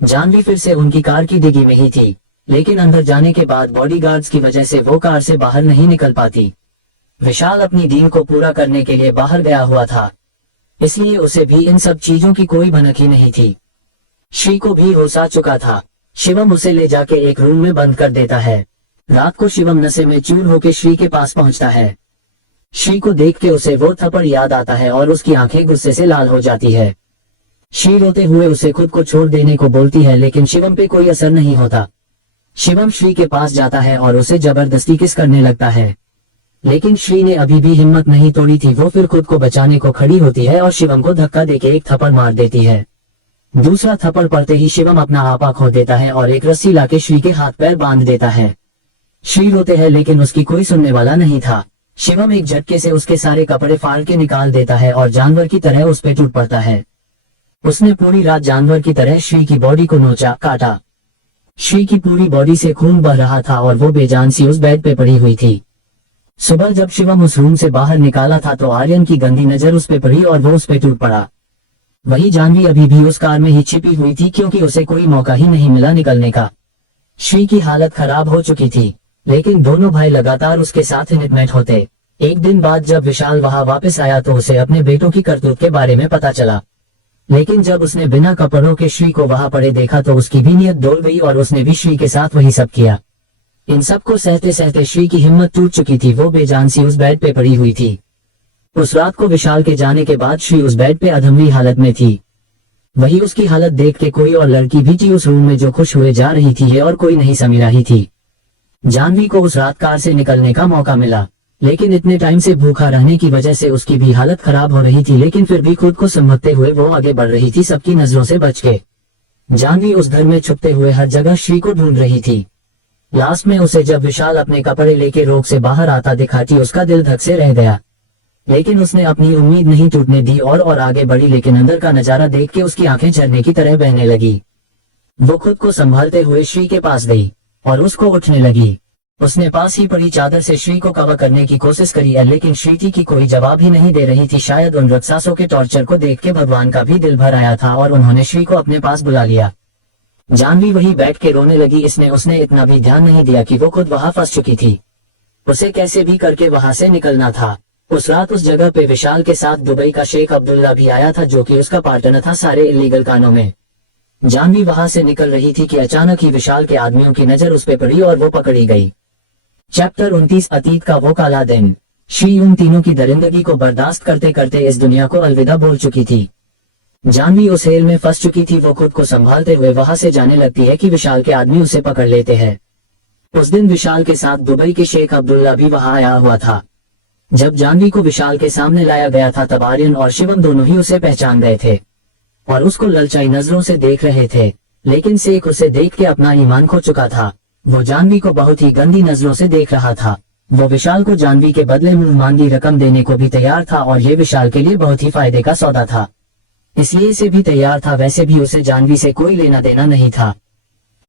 जानवी फिर से उनकी कार की डिग्गी में ही थी, लेकिन अंदर जाने के बाद बॉडीगार्ड्स की वजह से वो कार से बाहर नहीं निकल पाती। विशाल अपनी डील को पूरा करने के लिए बाहर गया हुआ था, इसलिए उसे भी इन सब चीजों की कोई भनक ही नहीं थी। श्री को भी होश आ चुका था। शिवम उसे ले जाके एक रूम में बंद कर देता है। रात को शिवम नशे में चूर होके श्री के पास पहुंचता है। श्री को देख के उसे वो थप्पड़ याद आता है और उसकी आंखें गुस्से से लाल हो जाती है। श्री रोते हुए उसे खुद को छोड़ देने को बोलती है, लेकिन शिवम पे कोई असर नहीं होता। शिवम श्री के पास जाता है और उसे जबरदस्ती किस करने लगता है, लेकिन श्री ने अभी भी हिम्मत नहीं तोड़ी थी। वो फिर खुद को बचाने को खड़ी होती है और शिवम को धक्का देके एक थप्पड़ मार देती है। दूसरा थप्पड़ पड़ते ही शिवम अपना आपा खो देता है और एक रस्सी लाके श्री के हाथ पैर बांध देता है। श्री रोते हैं, लेकिन उसकी कोई सुनने वाला नहीं था। शिवम एक झटके से उसके सारे कपड़े फाड़ के निकाल देता है और जानवर की तरह उस पे टूट पड़ता है। उसने पूरी रात जानवर की तरह श्री की बॉडी को नोचा काटा। श्री की पूरी बॉडी से खून बह रहा था और वो बेजान सी उस बेड पे पड़ी हुई थी। सुबह जब शिवम उस रूम से बाहर निकाला था तो आर्यन की गंदी नजर उस पे पड़ी और वो उस पे टूट पड़ा। वही जानवी अभी भी उस कार में ही छिपी हुई थी, क्योंकि उसे कोई मौका ही नहीं मिला निकलने का। श्री की हालत खराब हो चुकी थी, लेकिन दोनों भाई लगातार उसके साथ इनमेट होते। एक दिन बाद जब विशाल वहां वापस आया तो उसे अपने बेटों की करतूत के बारे में पता चला, लेकिन जब उसने बिना कपड़ों के श्री को वहां पड़े देखा तो उसकी भी नीयत डोल गई और उसने भी श्री के साथ वही सब किया। इन सबको सहते सहते श्री की हिम्मत टूट चुकी थी। वो बेजान सी उस बेड पे पड़ी हुई थी। उस रात को विशाल के जाने के बाद श्री उस बेड पे अधमरी हालत में थी। वही उसकी हालत देख के कोई और लड़की भी थी उस रूम में जो खुश हुए जा रही थी और कोई नहीं समझ रही थी। जानवी को उस रात कार से निकलने का मौका मिला, लेकिन इतने टाइम से भूखा रहने की वजह से उसकी भी हालत खराब हो रही थी, लेकिन फिर भी खुद को संभालते हुए वो आगे बढ़ रही थी, सबकी नजरों से बच के। जानवी उस घर में छुपते हुए हर जगह श्री को ढूंढ रही थी। लास्ट में उसे जब विशाल अपने कपड़े लेके रोक से बाहर आता दिखा थी, उसका दिल धक से रह गया, लेकिन उसने अपनी उम्मीद नहीं टूटने दी और आगे बढ़ी। लेकिन अंदर का नजारा देख के उसकी आंखें झरने की तरह बहने लगी। वो खुद को संभालते हुए श्री के पास गई और उसको उठने लगी। उसने पास ही पड़ी चादर से श्री को कवर करने की कोशिश करी है, लेकिन श्री की कोई जवाब ही नहीं दे रही थी। शायद उन राक्षसों के टॉर्चर को देख के भगवान का भी दिल भर आया था और उन्होंने श्री को अपने पास बुला लिया। जानवी वही बैठ के रोने लगी। उसने इतना भी ध्यान नहीं दिया कि वो खुद वहां फंस चुकी थी। उसे कैसे भी करके वहां से निकलना था। उस रात उस जगह पे विशाल के साथ दुबई का शेख अब्दुल्ला भी आया था, जो कि उसका पार्टनर था सारे इलीगल कामों में। जानवी वहां से निकल रही थी कि अचानक ही विशाल के आदमियों की नजर उस पे पड़ी और वो पकड़ी गई। चैप्टर 29 अतीत का वो काला दिन। श्री उन तीनों की दरिंदगी को बर्दाश्त करते करते इस दुनिया को अलविदा बोल चुकी थी। जानवी उस हेल में फंस चुकी थी। वो खुद को संभालते हुए वहां से जाने लगती है कि विशाल के आदमी उसे पकड़ लेते हैं। उस दिन विशाल के साथ दुबई के शेख अब्दुल्ला भी वहां आया हुआ था। जब जानवी को विशाल के सामने लाया गया था तब आर्यन और शिवम दोनों ही उसे पहचान गए थे और उसको ललचाई नजरों से देख रहे थे, लेकिन शेख उसे देख के अपना ईमान खो चुका था। वो जानवी को बहुत ही गंदी नजरों से देख रहा था। वो विशाल को जानवी के बदले मुंह मांगी रकम देने को भी तैयार था और ये विशाल के लिए बहुत ही फायदे का सौदा था, इसलिए इसे भी तैयार था। वैसे भी उसे जानवी से कोई लेना देना नहीं था।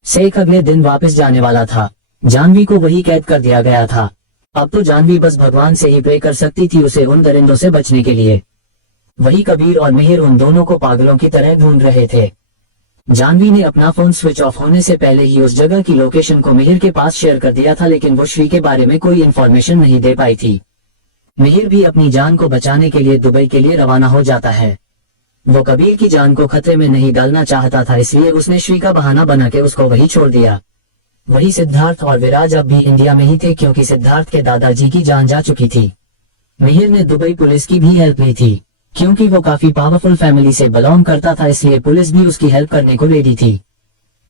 शेख अगले दिन वापस जाने वाला था। जानवी को वही कैद कर दिया गया था। अब तो जानवी बस भगवान से ही प्रे कर सकती थी उसे उन दरिंदों से बचने के लिए। वही कबीर और मिहिर उन दोनों को पागलों की तरह ढूंढ रहे थे। जानवी ने अपना फोन स्विच ऑफ होने से पहले ही उस जगह की लोकेशन को मिहिर के पास शेयर कर दिया था, लेकिन वो श्री के बारे में कोई इन्फॉर्मेशन नहीं दे पाई थी। मिहिर भी अपनी जान को बचाने के लिए दुबई के लिए रवाना हो जाता है। वो कबीर की जान को खतरे में नहीं डालना चाहता था, इसलिए उसने श्री का बहाना बना के उसको वही छोड़ दिया। वही सिद्धार्थ और विराज अब भी इंडिया में ही थे, क्योंकि सिद्धार्थ के दादाजी की जान जा चुकी थी। मिहिर ने दुबई पुलिस की भी हेल्प ली थी। क्योंकि वो काफी पावरफुल फैमिली से बिलोंग करता था, इसलिए पुलिस भी उसकी हेल्प करने को रेडी थी।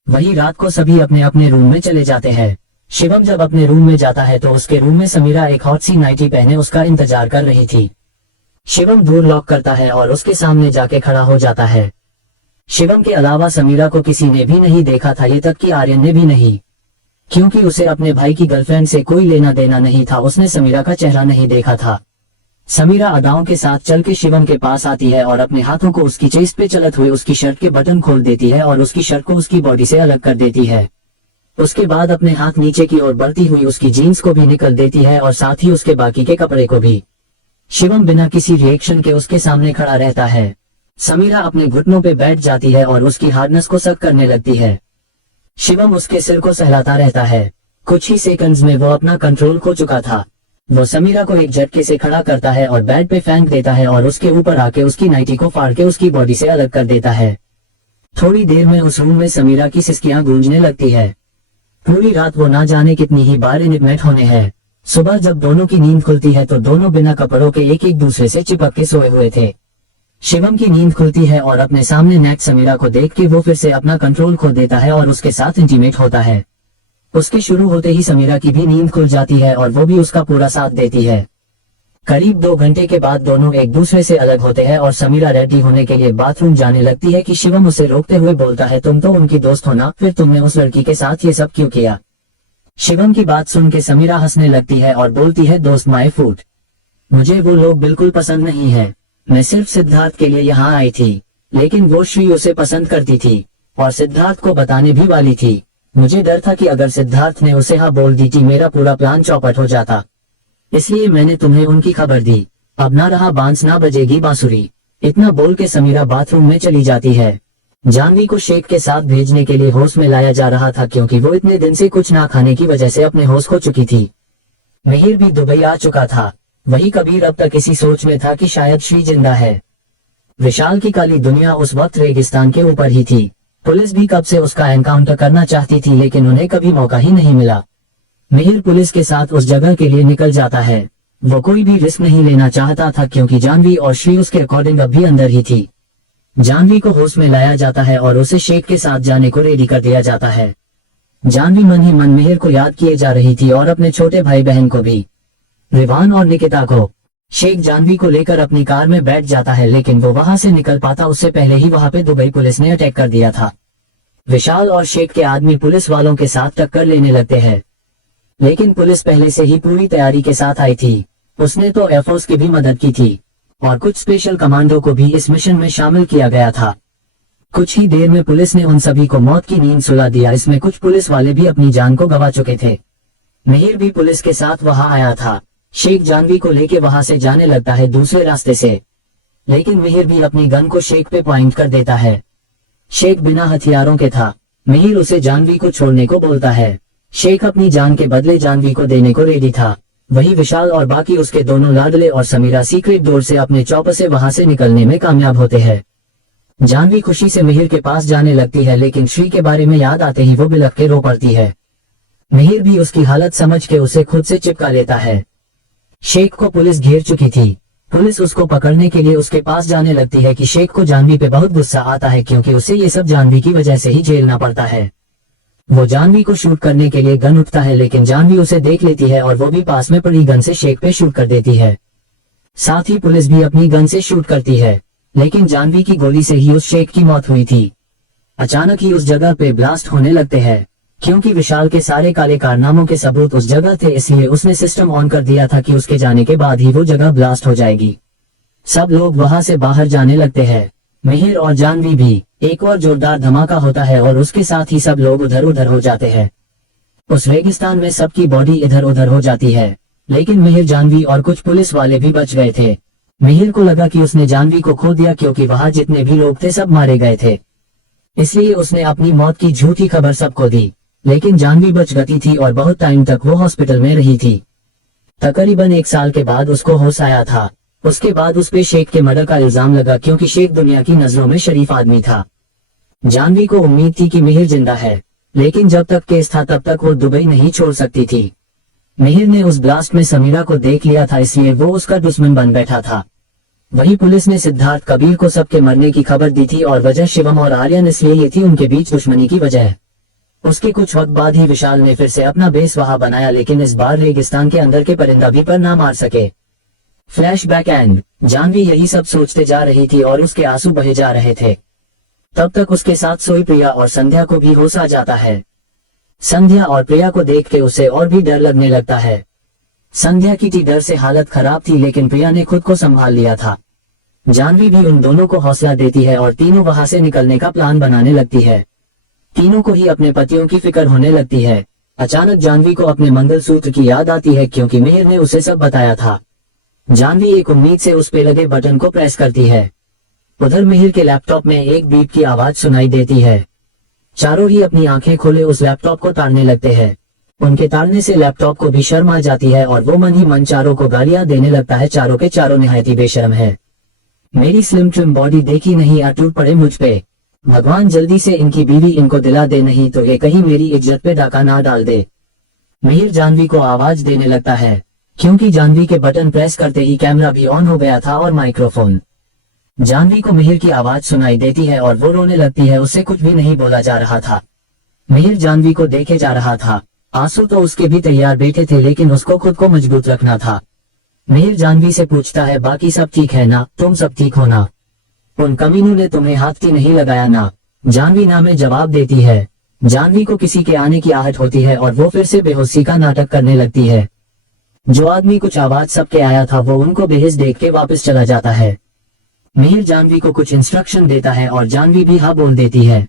वही रात को सभी अपने अपने रूम में चले जाते हैं। शिवम जब अपने रूम में जाता है तो उसके रूम में समीरा एक हॉट सी नाइटी पहने उसका इंतजार कर रही थी। शिवम डोर लॉक करता है और उसके सामने जाके खड़ा हो जाता है। शिवम के अलावा समीरा को किसी ने भी नहीं देखा था, ये तक कि आर्यन ने भी नहीं, क्योंकि उसे अपने भाई की गर्लफ्रेंड से कोई लेना देना नहीं था। उसने समीरा का चेहरा नहीं देखा था। समीरा अदाओं के साथ चल के शिवम के पास आती है और अपने हाथों को उसकी चेस्ट पे चलते हुए उसकी शर्ट के बटन खोल देती है और उसकी शर्ट को उसकी बॉडी से अलग कर देती है। उसके बाद अपने हाथ नीचे की ओर बढ़ती हुई उसकी जीन्स को भी निकल देती है और साथ ही उसके बाकी के कपड़े को भी। शिवम बिना किसी रिएक्शन के उसके सामने खड़ा रहता है। समीरा अपने घुटनों पे बैठ जाती है और उसकी हार्डनेस को सक करने लगती है। शिवम उसके सिर को सहलाता रहता है। कुछ ही सेकंड्स में वो अपना कंट्रोल खो चुका था। वो समीरा को एक झटके से खड़ा करता है और बेड पे फेंक देता है और उसके ऊपर आके उसकी नाइटी को फाड़ के उसकी बॉडी से अलग कर देता है। थोड़ी देर में उस रूम में समीरा की सिसकियां गूंजने लगती है। पूरी रात वो ना जाने कितनी ही बार इनिमेट होने हैं। सुबह जब दोनों की नींद खुलती है तो दोनों बिना कपड़ों के एक एक दूसरे से चिपक के सोए हुए थे। शिवम की नींद खुलती है और अपने सामने नेक्स्ट समीरा को देख के वो फिर से अपना कंट्रोल खो देता है और उसके साथ इंटीमेट होता है। उसके शुरू होते ही समीरा की भी नींद खुल जाती है और वो भी उसका पूरा साथ देती है। करीब 2 घंटे के बाद दोनों एक दूसरे से अलग होते हैं और समीरा रेडी होने के लिए बाथरूम जाने लगती है कि शिवम उसे रोकते हुए बोलता है, तुम तो उनकी दोस्त हो ना, फिर तुमने उस लड़की के साथ ये सब क्यों किया? शिवम की बात सुन के समीरा हंसने लगती है और बोलती है, दोस्त माय फूट, मुझे वो लोग बिल्कुल पसंद नहीं है। मैं सिर्फ सिद्धार्थ के लिए यहाँ आई थी, लेकिन वो श्री उसे पसंद करती थी और सिद्धार्थ को बताने भी वाली थी। मुझे डर था कि अगर सिद्धार्थ ने उसे हाँ बोल दी कि मेरा पूरा प्लान चौपट हो जाता, इसलिए मैंने तुम्हें उनकी खबर दी। अब ना रहा बांस ना बजेगी बांसुरी। इतना बोल के समीरा बाथरूम में चली जाती है। जानवी को शेख के साथ भेजने के लिए होश में लाया जा रहा था, क्योंकि वो इतने दिन से कुछ ना खाने की वजह से अपने होश खो चुकी थी। मिहिर भी दुबई आ चुका था। वही कबीर अब तक इसी सोच में था कि शायद श्री जिंदा है। विशाल की काली दुनिया उस वक्त रेगिस्तान के ऊपर ही थी। पुलिस भी कब से उसका एनकाउंटर करना चाहती थी, लेकिन उन्हें कभी मौका ही नहीं मिला। मिहिर पुलिस के साथ उस जगह के लिए निकल जाता है। वो कोई भी रिस्क नहीं लेना चाहता था, क्योंकि जानवी और श्री उसके अकॉर्डिंग अब भी अंदर ही थी। जानवी को होश में लाया जाता है और उसे शेख के साथ जाने को रेडी कर दिया जाता है। जानवी मन ही मन मिहिर को याद किए जा रही थी और अपने छोटे भाई बहन को भी, रिवान और निकिता को। शेख जानवी को लेकर अपनी कार में बैठ जाता है, लेकिन वो वहां से निकल पाता उससे पहले ही वहां पे दुबई पुलिस ने अटैक कर दिया था। विशाल और शेख के आदमी पुलिस वालों के साथ टक्कर लेने लगते हैं, लेकिन पुलिस पहले से ही पूरी तैयारी के साथ आई थी। उसने तो एयरफोर्स की भी मदद की थी और कुछ स्पेशल कमांडो को भी इस मिशन में शामिल किया गया था। कुछ ही देर में पुलिस ने उन सभी को मौत की नींद सुला दिया। इसमें कुछ पुलिस वाले भी अपनी जान को गंवा चुके थे। मिहिर भी पुलिस के साथ वहां आया था। शेख जानवी को लेके वहां से जाने लगता है दूसरे रास्ते से, लेकिन मिहिर भी अपनी गन को शेख पे पॉइंट कर देता है। शेख बिना हथियारों के था। मिहिर उसे जानवी को छोड़ने को बोलता है। शेख अपनी जान के बदले जानवी को देने को रेडी था। वही विशाल और बाकी उसके दोनों लाडले और समीरा सीक्रेट डोर से अपने चौपर से वहां से निकलने में कामयाब होते हैं। जानवी खुशी से मिहिर के पास जाने लगती है, लेकिन श्री के बारे में याद आते ही वो बिलख के रो पड़ती है। मिहिर भी उसकी हालत समझ के उसे खुद से चिपका लेता है। शेख को पुलिस घेर चुकी थी। पुलिस उसको पकड़ने के लिए उसके पास जाने लगती है कि शेख को जानवी पे बहुत गुस्सा आता है, क्योंकि उसे ये सब जानवी की वजह से ही झेलना पड़ता है। वो जानवी को शूट करने के लिए गन उठता है, लेकिन जानवी उसे देख लेती है और वो भी पास में पड़ी गन से शेख पे शूट कर देती है। साथ ही पुलिस भी अपनी गन से शूट करती है, लेकिन जानवी की गोली से ही उस शेख की मौत हुई थी। अचानक ही उस जगह पे ब्लास्ट होने लगते हैं, क्योंकि विशाल के सारे काले कारनामों के सबूत उस जगह थे, इसलिए उसने सिस्टम ऑन कर दिया था कि उसके जाने के बाद ही वो जगह ब्लास्ट हो जाएगी। सब लोग वहां से बाहर जाने लगते हैं, मिहिर और जानवी भी। एक और जोरदार धमाका होता है और उसके साथ ही सब लोग उधर उधर हो जाते हैं। उस रेगिस्तान में सबकी बॉडी इधर उधर हो जाती है, लेकिन मिहिर, जानवी और कुछ पुलिस वाले भी बच गए थे। मिहिर को लगा कि उसने जानवी को खो दिया, क्योंकि वहां जितने भी लोग थे सब मारे गए थे, इसलिए उसने अपनी मौत की झूठी खबर सबको दी। लेकिन जानवी बच गई थी और बहुत टाइम तक वो हॉस्पिटल में रही थी। तकरीबन 1 साल के बाद उसको होश आया था। उसके बाद उस पे शेख के मर्डर का इल्जाम लगा, क्योंकि शेख दुनिया की नजरों में शरीफ आदमी था। जानवी को उम्मीद थी कि मिहिर जिंदा है, लेकिन जब तक केस था तब तक वो दुबई नहीं छोड़ सकती थी। मिहिर ने उस ब्लास्ट में समीरा को देख लिया था, इसलिए वो उसका दुश्मन बन बैठा था। वही पुलिस ने सिद्धार्थ कबीर को सबके मरने की खबर दी थी और वजह शिवम और आर्यन इसलिए ये थी उनके बीच दुश्मनी की वजह। उसके कुछ वक्त बाद ही विशाल ने फिर से अपना बेस वहां बनाया, लेकिन इस बार रेगिस्तान के अंदर के परिंदा भी पर ना मार सके। फ्लैशबैक एंड जानवी यही सब सोचते जा रही थी और उसके आंसू बहे जा रहे थे। तब तक उसके साथ सोई प्रिया और संध्या को भी होश आ जाता है। संध्या और प्रिया को देख के उसे और भी डर लगने लगता है। संध्या की डर से हालत खराब थी, लेकिन प्रिया ने खुद को संभाल लिया था। जानवी भी उन दोनों को हौसला देती है और तीनों वहां से निकलने का प्लान बनाने लगती है। तीनों को ही अपने पतियों की फिक्र होने लगती है। अचानक जानवी को अपने मंगलसूत्र की याद आती है, क्योंकि मेहर ने उसे सब बताया था। जानवी एक उम्मीद से उस पे लगे बटन को प्रेस करती है। उधर मेहर के लैपटॉप में एक बीप की आवाज सुनाई देती है। चारों ही अपनी आंखें खोले उस लैपटॉप को ताड़ने लगते हैं। उनके ताड़ने से लैपटॉप को भी शर्म आ जाती है और वो मन ही मन चारों को गालियां देने लगता है। चारों के चारों निहायत ही बेशर्म है। मेरी स्लिम ट्रिम बॉडी देखी नहीं, आ टूट पड़े मुझ पे। भगवान जल्दी से इनकी बीवी इनको दिला दे, नहीं तो ये कहीं मेरी इज्जत पे डाका ना डाल दे। मेहर जानवी को आवाज देने लगता है, क्योंकि जानवी के बटन प्रेस करते ही कैमरा भी ऑन हो गया था और माइक्रोफोन। जानवी को मेहर की आवाज सुनाई देती है और वो रोने लगती है। उससे कुछ भी नहीं बोला जा रहा था। मेहर जानवी को देखे जा रहा था। आंसू तो उसके भी तैयार बैठे थे, लेकिन उसको खुद को मजबूत रखना था। मेहर जानवी से पूछता है, बाकी सब ठीक है ना? तुम सब ठीक हो ना? उन कमीनों ने तुम्हें हाथ की नहीं लगाया ना? जानवी ना में जवाब देती है। जानवी को किसी के आने की आहट होती है और वो फिर से बेहोशी का नाटक करने लगती है। जो आदमी कुछ आवाज सबके आया था वो उनको बेहोश देख के वापस चला जाता है। मेहर जानवी को कुछ इंस्ट्रक्शन देता है और जानवी भी हाँ बोल देती है।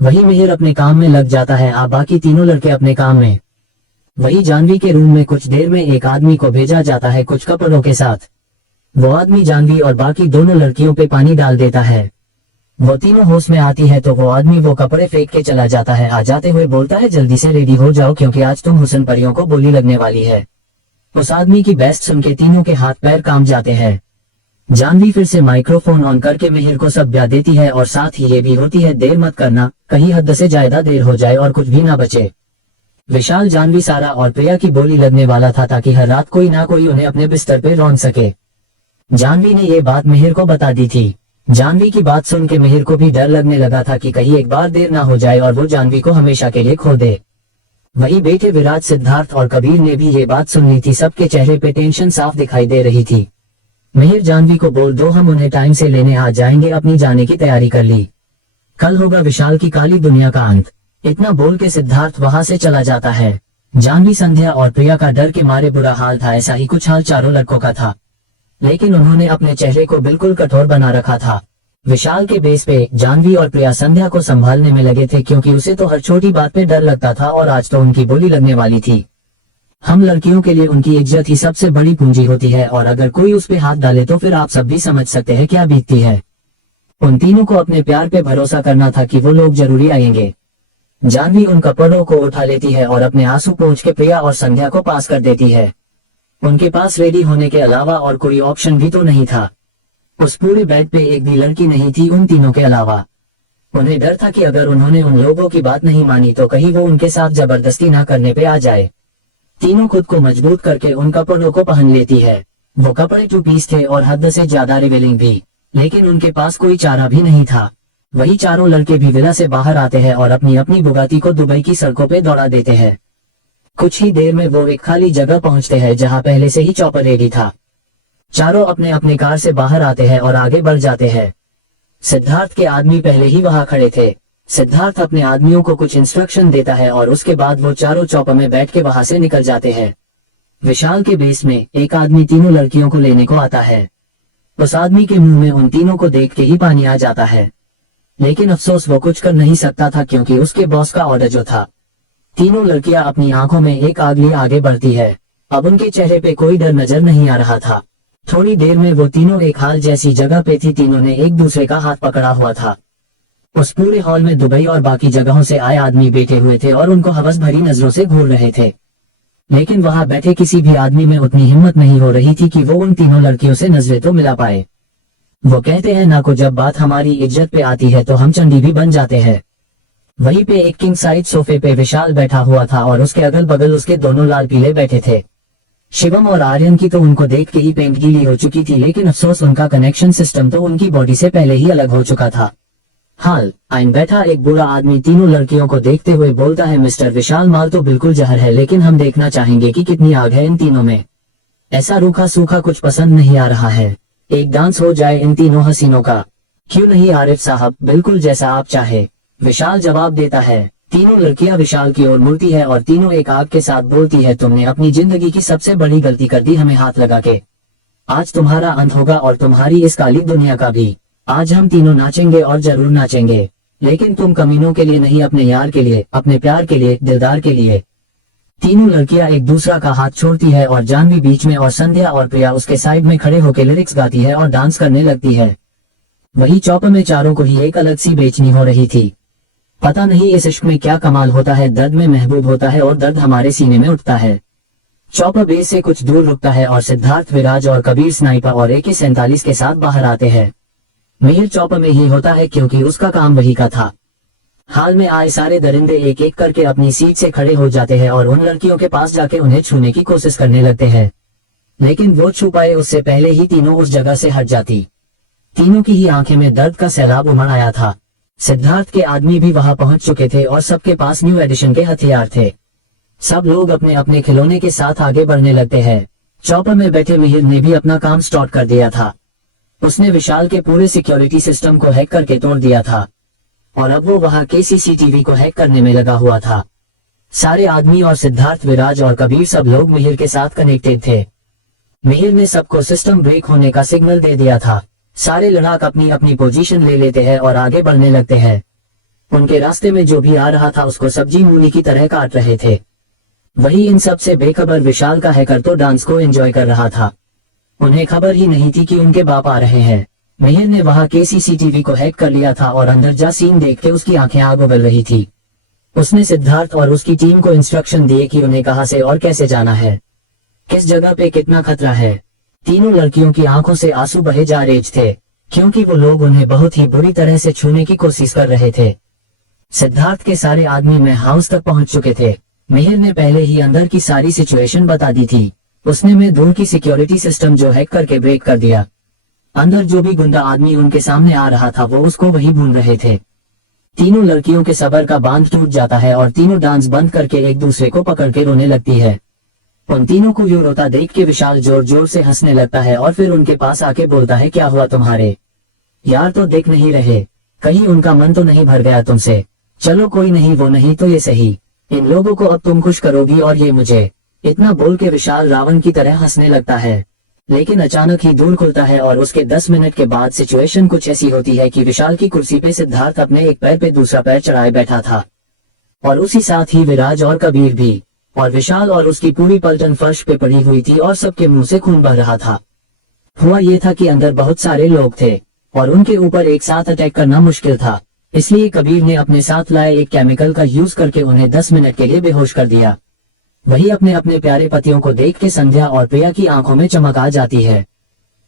वही मेहर अपने काम में लग जाता है, बाकी तीनों लड़के अपने काम में। वही जानवी के रूम में कुछ देर में एक आदमी को भेजा जाता है कुछ कपड़ों के साथ। वो आदमी जानवी और बाकी दोनों लड़कियों पे पानी डाल देता है। वो तीनों होश में आती है तो वो आदमी वो कपड़े फेंक के चला जाता है। आ जाते हुए बोलता है, जल्दी से रेडी हो जाओ क्योंकि आज तुम हुस्न परियों को बोली लगने वाली है। उस आदमी की बेस्ट सुन के तीनों के हाथ पैर कांप जाते हैं। जानवी फिर से माइक्रोफोन ऑन करके मेहर को सब ब्याह देती है और साथ ही ये भी होती है, देर मत करना, कहीं हद से ज्यादा देर हो जाए और कुछ भी ना बचे। विशाल, जानवी, सारा और प्रिया की बोली लगने वाला था ताकि हर रात कोई ना कोई उन्हें अपने बिस्तर पे रौंद सके। जानवी ने ये बात मेहर को बता दी थी। जानवी की बात सुन के मेहर को भी डर लगने लगा था कि कहीं एक बार देर ना हो जाए और वो जानवी को हमेशा के लिए खो दे। वही बेटे विराट, सिद्धार्थ और कबीर ने भी ये बात सुन ली थी। सबके चेहरे पे टेंशन साफ दिखाई दे रही थी। मेहर जानवी को बोल दो, हम उन्हें टाइम से लेने आ जाएंगे, अपनी जाने की तैयारी कर ली। कल होगा विशाल की काली दुनिया का अंत। इतना बोल के सिद्धार्थ वहां से चला जाता है। जानवी, संध्या और प्रिया का डर के मारे बुरा हाल था। ऐसा ही कुछ हाल चारों लड़कों का था, लेकिन उन्होंने अपने चेहरे को बिल्कुल कठोर बना रखा था। विशाल के बेस पे जानवी और प्रिया संध्या को संभालने में लगे थे, क्योंकि उसे तो हर छोटी बात पे डर लगता था और आज तो उनकी बोली लगने वाली थी। हम लड़कियों के लिए उनकी इज्जत ही सबसे बड़ी पूंजी होती है और अगर कोई उस पे हाथ डाले तो फिर आप सब भी समझ सकते हैं क्या बीतती है। उन तीनों को अपने प्यार पे भरोसा करना था कि वो लोग जरूरी आएंगे। जानवी उन कपड़ों को उठा लेती है और अपने आंसू पोंछ के प्रिया और संध्या को पास कर देती है। उनके पास रेडी होने के अलावा और कोई ऑप्शन भी तो नहीं था। उस पूरे बेड पे एक भी लड़की नहीं थी उन तीनों के अलावा। उन्हें डर था कि अगर उन्होंने उन लोगों की बात नहीं मानी तो कहीं वो उनके साथ जबरदस्ती ना करने पे आ जाए। तीनों खुद को मजबूत करके उन कपड़ों को पहन लेती है। वो कपड़े 2 पीस थे और हद से ज्यादा रिवीलिंग भी, लेकिन उनके पास कोई चारा भी नहीं था। वही चारों लड़के भी विला से बाहर आते हैं और अपनी अपनी बुगाती को दुबई की सड़कों पे दौड़ा देते हैं। कुछ ही देर में वो एक खाली जगह पहुंचते हैं जहां पहले से ही चॉपर रेडी था। चारों अपने अपने कार से बाहर आते हैं और आगे बढ़ जाते हैं। सिद्धार्थ के आदमी पहले ही वहां खड़े थे। सिद्धार्थ अपने आदमियों को कुछ इंस्ट्रक्शन देता है और उसके बाद वो चारों चॉपर में बैठ के वहां से निकल जाते हैं। विशाल के बेस में एक आदमी तीनों लड़कियों को लेने को आता है। उस आदमी के मुंह में उन तीनों को देख के ही पानी आ जाता है, लेकिन अफसोस वो कुछ कर नहीं सकता था क्योंकि उसके बॉस का ऑर्डर जो था। तीनों लड़कियां अपनी आंखों में एक आग लिए आगे बढ़ती है। अब उनके चेहरे पे कोई डर नजर नहीं आ रहा था। थोड़ी देर में वो तीनों एक हाल जैसी जगह पे थी। तीनों ने एक दूसरे का हाथ पकड़ा हुआ था। उस पूरे हॉल में दुबई और बाकी जगहों से आए आदमी बैठे हुए थे और उनको हवस भरी नजरों से घूर रहे थे, लेकिन वहां बैठे किसी भी आदमी में उतनी हिम्मत नहीं हो रही थी कि वो उन तीनों लड़कियों से नजरें तो मिला पाए। वो कहते हैं ना को जब बात हमारी इज्जत पे आती है तो हम चंडी भी बन जाते हैं। वहीं पे एक किंग साइज सोफे पे विशाल बैठा हुआ था और उसके अगल बगल उसके दोनों लाल पीले बैठे थे। शिवम और आर्यन की तो उनको देख के ही पेंट गीली हो चुकी थी, लेकिन अफसोस उनका कनेक्शन सिस्टम तो उनकी बॉडी से पहले ही अलग हो चुका था। हाल आइन बैठा एक बुरा आदमी तीनों लड़कियों को देखते हुए बोलता है, मिस्टर विशाल माल तो बिल्कुल जहर है, लेकिन हम देखना चाहेंगे कि कितनी आग है इन तीनों में। ऐसा रूखा सूखा कुछ पसंद नहीं आ रहा है, एक डांस हो जाए इन तीनों हसीनों का। क्यों नहीं आरिफ साहब, बिल्कुल जैसा आप चाहे, विशाल जवाब देता है। तीनों लड़कियां विशाल की ओर मुड़ती है और तीनों एक आग के साथ बोलती है, तुमने अपनी जिंदगी की सबसे बड़ी गलती कर दी हमें हाथ लगा के। आज तुम्हारा अंत होगा और तुम्हारी इस काली दुनिया का भी। आज हम तीनों नाचेंगे और जरूर नाचेंगे, लेकिन तुम कमीनों के लिए नहीं, अपने यार के लिए, अपने प्यार के लिए, दिलदार के लिए। तीनों लड़कियां एक दूसरा का हाथ छोड़ती है और जानवी बीच में और संध्या और प्रिया उसके साइड में खड़े होकर लिरिक्स गाती है और डांस करने लगती है। वही चौप में चारों को ही एक अलग सी बेचनी हो रही थी। पता नहीं इस इश्क में क्या कमाल होता है, दर्द में महबूब होता है और दर्द हमारे सीने में उठता है। चौपर बेस से कुछ दूर रुकता है और सिद्धार्थ, विराज और कबीर स्नाइपर और AK-47 के साथ बाहर आते हैं। मिहिर चौपर में ही होता है क्योंकि उसका काम वही का था। हाल में आए सारे दरिंदे एक एक करके अपनी सीट से खड़े हो जाते हैं और उन लड़कियों के पास जाके उन्हें छूने की कोशिश करने लगते हैं, लेकिन वो छू पाए उससे पहले ही तीनों उस जगह से हट जाती। तीनों की ही आंखें में दर्द का सैलाब उमड़ आया था। सिद्धार्थ के आदमी भी वहां पहुंच चुके थे और सबके पास न्यू एडिशन के हथियार थे। सब लोग अपने अपने खिलौने के साथ आगे बढ़ने लगते हैं। चौपर में बैठे मिहिर ने भी अपना काम स्टार्ट कर दिया था। उसने विशाल के पूरे सिक्योरिटी सिस्टम को हैक करके तोड़ दिया था और अब वो वहां के CCTV को हैक करने में लगा हुआ था। सारे आदमी और सिद्धार्थ, विराज और कबीर सब लोग मिहिर के साथ कनेक्टेड थे। मिहिर ने सबको सिस्टम ब्रेक होने का सिग्नल दे दिया था। सारे लड़ाक अपनी अपनी पोजीशन ले लेते हैं और आगे बढ़ने लगते हैं। उनके रास्ते में जो भी आ रहा था उसको सब्जी मूली की तरह काट रहे थे। वही इन सब से बेखबर विशाल का हैकर तो डांस को एंजॉय कर रहा था। उन्हें खबर ही नहीं थी कि उनके बाप आ रहे हैं। मिहिर ने वहां के CCTV को हैक कर लिया था और अंदर जा सीन देख के उसकी आंखें आग उगल रही थी। उसने सिद्धार्थ और उसकी टीम को इंस्ट्रक्शन दिए कि उन्हें कहां से और कैसे जाना है, किस जगह पे कितना खतरा है। तीनों लड़कियों की आंखों से आंसू बहे जा रहे थे क्योंकि वो लोग उन्हें बहुत ही बुरी तरह से छूने की कोशिश कर रहे थे। सिद्धार्थ के सारे आदमी में हाउस तक पहुंच चुके थे। मिहिर ने पहले ही अंदर की सारी सिचुएशन बता दी थी। उसने में दूर की सिक्योरिटी सिस्टम जो हैक करके ब्रेक कर दिया। अंदर जो भी गुंडा आदमी उनके सामने आ रहा था वो उसको वही भून रहे थे। तीनों लड़कियों के सब्र का बांध टूट जाता है और तीनों डांस बंद करके एक दूसरे को पकड़ के रोने लगती है। उन तीनों को यूं रोता देख के विशाल जोर जोर से हंसने लगता है और फिर उनके पास आके बोलता है, क्या हुआ तुम्हारे यार, तो देख नहीं रहे, कहीं उनका मन तो नहीं भर गया तुमसे। चलो कोई नहीं, वो नहीं तो ये सही, इन लोगों को अब तुम खुश करोगी और ये मुझे। इतना बोल के विशाल रावण की तरह हंसने लगता है, लेकिन अचानक ही दूर खुलता है और उसके 10 मिनट के बाद सिचुएशन कुछ ऐसी होती है कि विशाल की कुर्सी पे सिद्धार्थ अपने एक पैर पे दूसरा पैर चढ़ाए बैठा था और उसी साथ ही विराज और कबीर भी, और विशाल और उसकी पूरी पलटन फर्श पे पड़ी हुई थी और सबके मुंह से खून बह रहा था। हुआ ये था कि अंदर बहुत सारे लोग थे और उनके ऊपर एक साथ अटैक करना मुश्किल था, इसलिए कबीर ने अपने साथ लाए एक केमिकल का यूज करके उन्हें 10 मिनट के लिए बेहोश कर दिया। वही अपने अपने प्यारे पतियों को देख के संध्या और प्रिया की आंखों में चमक आ जाती है।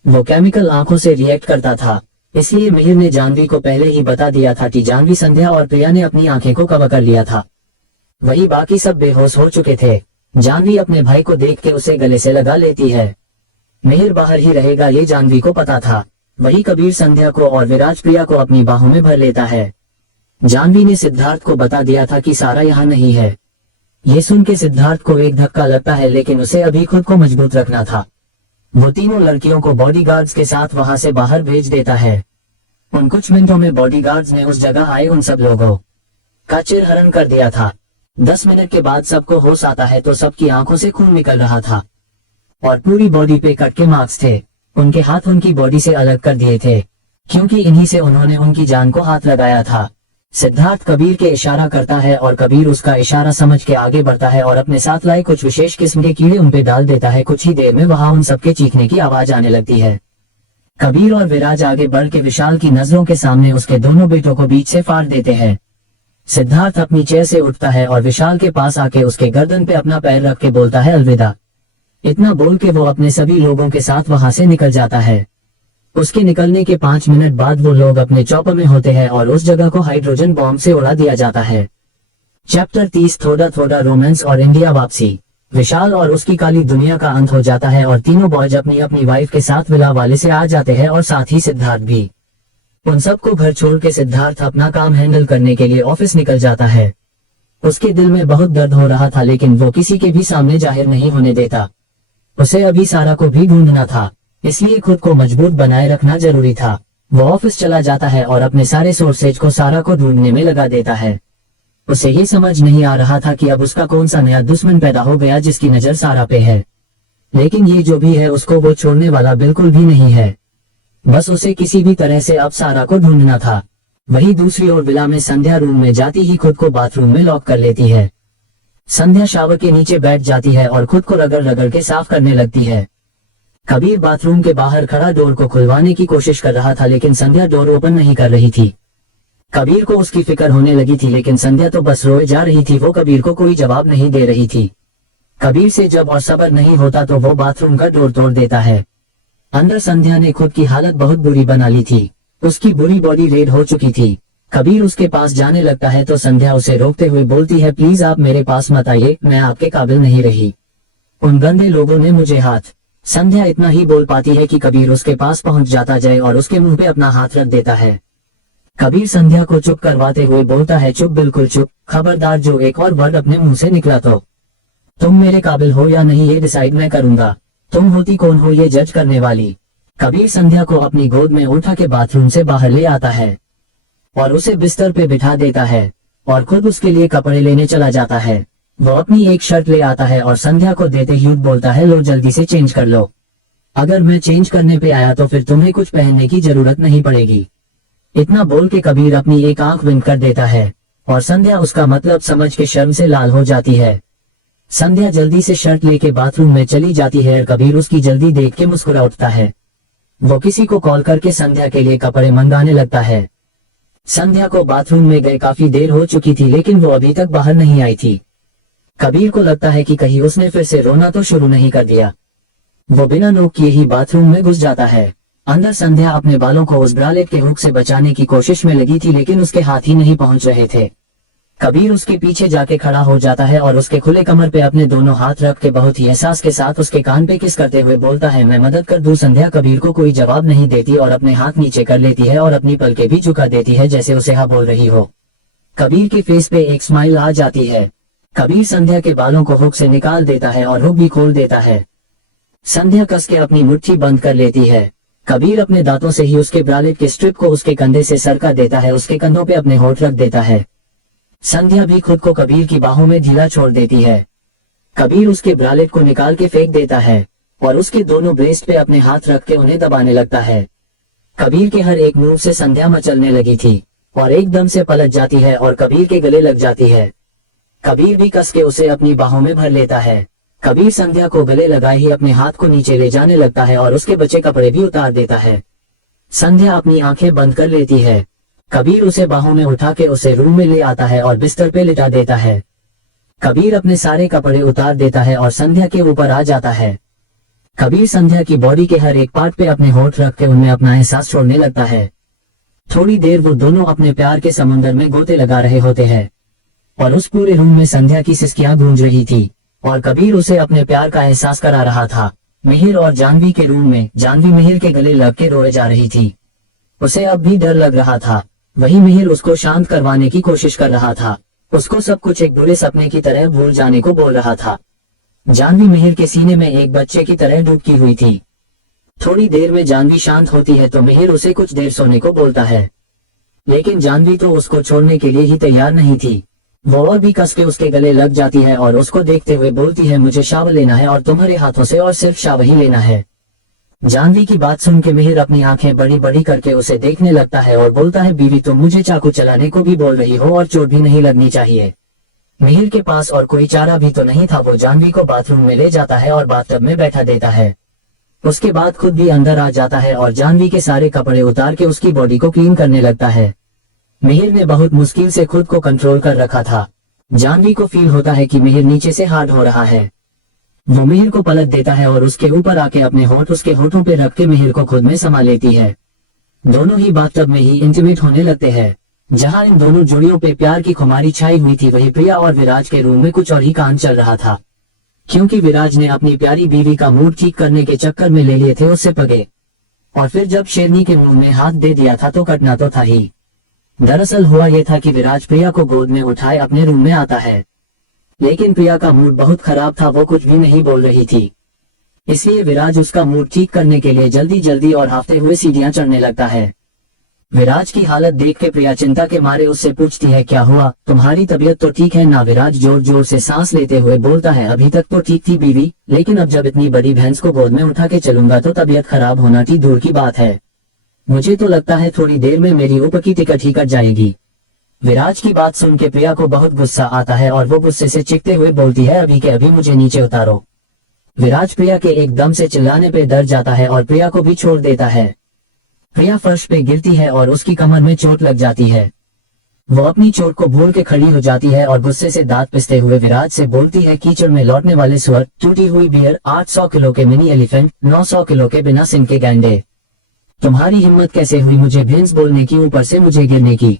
वो केमिकल आंखों से रिएक्ट करता था, इसलिए मिहिर ने जानवी को पहले ही बता दिया था कि जानवी, संध्या और प्रिया ने अपनी आंखें को कवर कर लिया था। वही बाकी सब बेहोश हो चुके थे। जानवी अपने भाई को देख के उसे गले से लगा लेती है। मिहिर बाहर ही रहेगा ये जानवी को पता था। वही कबीर संध्या को और विराज प्रिया को अपनी बाहों में भर लेता है। जानवी ने सिद्धार्थ को बता दिया था कि सारा यहाँ नहीं है। ये सुन के सिद्धार्थ को एक धक्का लगता है, लेकिन उसे अभी खुद को मजबूत रखना था। वो तीनों लड़कियों को बॉडीगार्ड्स के साथ वहां से बाहर भेज देता है। उन कुछ मिनटों में बॉडीगार्ड्स ने उस जगह आए उन सब लोगों का चिरहरण कर दिया था। 10 मिनट के बाद सबको होश आता है तो सबकी आंखों से खून निकल रहा था और पूरी बॉडी पे कट के मार्क्स थे। उनके हाथ उनकी बॉडी से अलग कर दिए थे क्योंकि इन्हीं से उन्होंने उनकी जान को हाथ लगाया था। सिद्धार्थ कबीर के इशारा करता है और कबीर उसका इशारा समझ के आगे बढ़ता है और अपने साथ लाए कुछ विशेष किस्म के कीड़े उन पे डाल देता है। कुछ ही देर में वहां उन सबके चीखने की आवाज आने लगती है। कबीर और विराज आगे बढ़ के विशाल की नजरों के सामने उसके दोनों बेटों को बीच से फाड़ देते हैं। सिद्धार्थ अपनी चेयर से उठता है और विशाल के पास आके उसके गर्दन पे अपना पैर रख के बोलता है, अलविदा। इतना बोल के वो अपने सभी लोगों के साथ वहां से निकल जाता है। उसके निकलने के 5 मिनट बाद वो लोग अपने चौपर में होते हैं और उस जगह को हाइड्रोजन बॉम्ब से उड़ा दिया जाता है। चैप्टर 30 थोड़ा थोड़ा रोमांस और इंडिया वापसी। विशाल और उसकी काली दुनिया का अंत हो जाता है और तीनों बॉयज अपनी अपनी वाइफ के साथ विला वाले से आ जाते हैं और साथ ही सिद्धार्थ भी। उन सबको घर छोड़ के सिद्धार्थ अपना काम हैंडल करने के लिए ऑफिस निकल जाता है। उसके दिल में बहुत दर्द हो रहा था लेकिन वो किसी के भी सामने जाहिर नहीं होने देता। उसे अभी सारा को भी ढूंढना था, इसलिए खुद को मजबूत बनाए रखना जरूरी था। वो ऑफिस चला जाता है और अपने सारे सोर्सेज को सारा को ढूंढने में लगा देता है। उसे ये समझ नहीं आ रहा था कि अब उसका कौन सा नया दुश्मन पैदा हो गया जिसकी नजर सारा पे है। लेकिन ये जो भी है उसको वो छोड़ने वाला बिल्कुल भी नहीं है। बस उसे किसी भी तरह से अब सारा को ढूंढना था। वही दूसरी ओर विला में संध्या रूम में जाती ही खुद को बाथरूम में लॉक कर लेती है। संध्या शावर के नीचे बैठ जाती है और खुद को रगड़ रगड़ के साफ करने लगती है। कबीर बाथरूम के बाहर खड़ा डोर को खुलवाने की कोशिश कर रहा था लेकिन संध्या डोर ओपन नहीं कर रही थी। कबीर को उसकी फिक्र होने लगी थी लेकिन संध्या तो बस रोए जा रही थी। वो कबीर को कोई जवाब नहीं दे रही थी। कबीर से जब और सब्र नहीं होता तो वो बाथरूम का डोर तोड़ देता है। अंदर संध्या ने खुद की हालत बहुत बुरी बना ली थी। उसकी बुरी बॉडी रेड हो चुकी थी। कबीर उसके पास जाने लगता है तो संध्या उसे रोकते हुए बोलती है, प्लीज आप मेरे पास मत आइए, मैं आपके काबिल नहीं रही। उन गंदे लोगों ने मुझे हाथ। संध्या इतना ही बोल पाती है कि कबीर उसके पास पहुंच जाता जाए और उसके मुंह पे अपना हाथ रख देता है। कबीर संध्या को चुप करवाते हुए बोलता है, चुप, बिल्कुल चुप, खबरदार जो एक और वर्ड अपने मुंह से निकला तो तुम मेरे काबिल हो या नहीं ये डिसाइड मैं करूंगा। तुम होती कौन हो ये जज करने वाली। कबीर संध्या को अपनी गोद में उठा के बाथरूम से बाहर ले आता है और उसे बिस्तर पे बिठा देता है और खुद उसके लिए कपड़े लेने चला जाता है। वो अपनी एक शर्ट ले आता है और संध्या को देते ही बोलता है, लो जल्दी से चेंज कर लो। अगर मैं चेंज करने पे आया तो फिर तुम्हें कुछ पहनने की जरूरत नहीं पड़ेगी। इतना बोल के कबीर अपनी एक आंख बंद कर देता है और संध्या उसका मतलब समझ के शर्म से लाल हो जाती है। संध्या जल्दी से शर्ट लेके बाथरूम में चली जाती है और कबीर उसकी जल्दी देख के मुस्कुरा उठता है। वो किसी को कॉल करके संध्या के लिए कपड़े मंगाने लगता है। संध्या को बाथरूम में गए काफी देर हो चुकी थी लेकिन वो अभी तक बाहर नहीं आई थी। कबीर को लगता है कि कहीं उसने फिर से रोना तो शुरू नहीं कर दिया। वो बिना नोक किए ही बाथरूम में घुस जाता है। अंदर संध्या अपने बालों को उस ब्रालेट के हुक से बचाने की कोशिश में लगी थी लेकिन उसके हाथ ही नहीं पहुंच रहे थे। कबीर उसके पीछे जाके खड़ा हो जाता है और उसके खुले कमर पे अपने दोनों हाथ रख के बहुत ही एहसास के साथ उसके कान पे किस करते हुए बोलता है, मैं मदद कर दूं। संध्या कबीर को कोई जवाब नहीं देती और अपने हाथ नीचे कर लेती है और अपनी पलकें भी झुका देती है जैसे उसे हाँ बोल रही हो। कबीर के फेस पे एक स्माइल आ जाती है। कबीर संध्या के बालों को हुक से निकाल देता है और हुक भी खोल देता है। संध्या कस के अपनी मुट्ठी बंद कर लेती है। कबीर अपने दांतों से ही उसके ब्रालेट के स्ट्रिप को उसके कंधे से सरका देता है, उसके कंधों पे अपने होठ रख देता है। संध्या भी खुद को कबीर की बाहों में ढीला छोड़ देती है। कबीर उसके ब्रालेट को निकाल के फेंक देता है और उसके दोनों ब्रेस्ट पे अपने हाथ रख के उन्हें दबाने लगता है। कबीर के हर एक मूव से संध्या मचलने लगी थी और एकदम से पलट जाती है और कबीर के गले लग जाती है। कबीर भी कस के उसे अपनी बाहों में भर लेता है। कबीर संध्या को गले लगाए ही अपने हाथ को नीचे ले जाने लगता है और उसके बचे कपड़े भी उतार देता है। संध्या अपनी आंखें बंद कर लेती है। कबीर उसे बाहों में उठा के उसे रूम में ले आता है और बिस्तर पे लिटा देता है। कबीर अपने सारे कपड़े उतार देता है और संध्या के ऊपर आ जाता है। कबीर संध्या की बॉडी के हर एक पार्ट पे अपने होठ रख के उनमें अपना एहसास छोड़ने लगता है। थोड़ी देर वो दोनों अपने प्यार के समुंदर में गोते लगा रहे होते हैं और उस पूरे रूम में संध्या की सिसकियां गूंज रही थी और कबीर उसे अपने प्यार का एहसास करा रहा था। मिहिर और जानवी के रूम में जानवी मिहिर के गले लग के रोए जा रही थी। उसे अब भी डर लग रहा था। वही मिहिर उसको शांत करवाने की कोशिश कर रहा था। उसको सब कुछ एक बुरे सपने की तरह भूल जाने को बोल रहा था। जानवी मिहिर के सीने में एक बच्चे की तरह डूबकी हुई थी। थोड़ी देर में जानवी शांत होती है तो मिहिर उसे कुछ देर सोने को बोलता है लेकिन जानवी तो उसको छोड़ने के लिए ही तैयार नहीं थी। वो और भी कस के उसके गले लग जाती है और उसको देखते हुए बोलती है, मुझे शावर लेना है और तुम्हारे हाथों से और सिर्फ शावर ही लेना है। जानवी की बात सुन के मिहिर अपनी आंखें बड़ी बड़ी करके उसे देखने लगता है और बोलता है, बीवी तुम मुझे चाकू चलाने को भी बोल रही हो और चोट भी नहीं लगनी चाहिए। मिहिर के पास और कोई चारा भी तो नहीं था। वो जानवी को बाथरूम में ले जाता है और बाथटब में बैठा देता है। उसके बाद खुद भी अंदर आ जाता है और जानवी के सारे कपड़े उतार के उसकी बॉडी को क्लीन करने लगता है। मिहिर ने बहुत मुश्किल से खुद को कंट्रोल कर रखा था। जानवी को फील होता है कि मिहिर नीचे से हार्ड हो रहा है। वो मिहिर को पलट देता है और उसके ऊपर आके अपने होंठ उसके होठों पे रख के मिहिर को खुद में समा लेती है। दोनों ही बाथटब में ही इंटीमेट होने लगते हैं। जहां इन दोनों जोड़ियों पे प्यार की खुमारी छाई हुई थी वही प्रिया और विराज के रूम में कुछ और ही काम चल रहा था। क्योंकि विराज ने अपनी प्यारी बीवी का मूड ठीक करने के चक्कर में ले लिए थे उससे पगे। और फिर जब शेरनी के मुंह में हाथ दे दिया था तो कटना तो था ही। दरअसल हुआ यह था कि विराज प्रिया को गोद में उठाए अपने रूम में आता है, लेकिन प्रिया का मूड बहुत खराब था, वो कुछ भी नहीं बोल रही थी। इसलिए विराज उसका मूड ठीक करने के लिए जल्दी जल्दी और हाफते हुए सीढ़ियां चढ़ने लगता है। विराज की हालत देख के प्रिया चिंता के मारे उससे पूछती है, क्या हुआ, तुम्हारी तबीयत तो ठीक है ना? विराज जोर जोर से सांस लेते हुए बोलता है, अभी तक तो ठीक थी बीवी, लेकिन अब जब इतनी बड़ी भैंस को गोद में उठा के चलूंगा तो तबीयत खराब होना की दूर की बात है। मुझे तो लगता है थोड़ी देर में मेरी ऊपर की टिकट ही कट जाएगी। विराज की बात सुन के प्रिया को बहुत गुस्सा आता है और वो गुस्से से चीखते हुए बोलती है, अभी के अभी मुझे नीचे उतारो। विराज प्रिया के एकदम से चिल्लाने पे डर जाता है और प्रिया को भी छोड़ देता है। प्रिया फर्श पे गिरती है और उसकी कमर में चोट लग जाती है। वो अपनी चोट को भूल के खड़ी हो जाती है और गुस्से से दांत पिसते हुए विराज से बोलती है, कीचड़ में लौटने वाले सुअर, टूटी हुई बियर, 800 किलो के मिनी एलिफेंट, 900 किलो के बिना सिंग के गैंडे, तुम्हारी हिम्मत कैसे हुई मुझे भैंस बोलने की, ऊपर से मुझे गिरने की।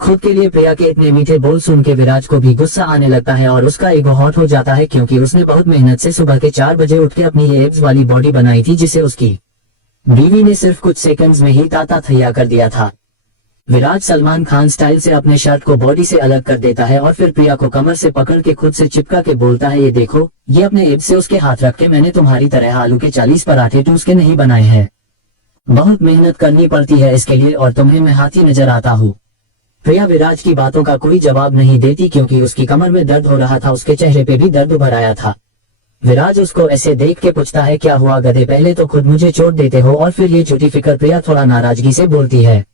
खुद के लिए प्रिया के इतने मीठे बोल सुन के विराज को भी गुस्सा आने लगता है और उसका ईगो हॉट हो जाता है, क्योंकि उसने बहुत मेहनत से सुबह के 4 बजे उठ के अपनी ये एब्स वाली बॉडी बनाई थी, जिसे उसकी बीवी ने सिर्फ कुछ सेकंड्स में ही ताता थैया कर दिया था। विराज सलमान खान स्टाइल से अपने शर्ट को बॉडी से अलग कर देता है और फिर प्रिया को कमर से पकड़ के खुद से चिपका के बोलता है, ये देखो, ये अपने एब्स से उसके हाथ रख के मैंने तुम्हारी तरह आलू के 40 पराठे टूस के नहीं बनाए हैं। बहुत मेहनत करनी पड़ती है इसके लिए और तुम्हें मैं हाथी नजर आता हूँ। प्रिया विराज की बातों का कोई जवाब नहीं देती, क्योंकि उसकी कमर में दर्द हो रहा था, उसके चेहरे पे भी दर्द उभर आया था। विराज उसको ऐसे देख के पूछता है, क्या हुआ गधे, पहले तो खुद मुझे चोट देते हो और फिर ये छोटी फिक्र। प्रिया थोड़ा नाराजगी से बोलती है।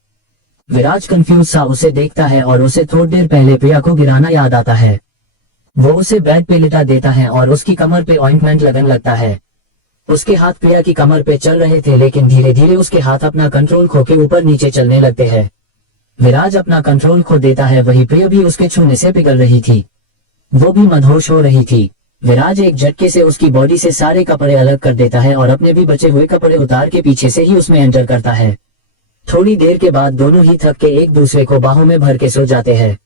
विराज कंफ्यूज सा उसे देखता है और उसे थोड़ी देर पहले प्रिया को गिराना याद आता है। वो उसे बेड पे लिटा देता है और उसकी कमर पे ऑइंटमेंट लगने लगता है। उसके हाथ प्रिया की कमर पे चल रहे थे, लेकिन धीरे धीरे उसके हाथ अपना कंट्रोल खो के ऊपर नीचे चलने लगते हैं। विराज अपना कंट्रोल खो देता है, वही प्रिया भी उसके छूने से पिघल रही थी, वो भी मदहोश हो रही थी। विराज एक झटके से उसकी बॉडी से सारे कपड़े अलग कर देता है और अपने भी बचे हुए कपड़े उतार के पीछे से ही उसमें एंटर करता है। थोड़ी देर के बाद दोनों ही थक के एक दूसरे को बाहों में भर के सो जाते हैं।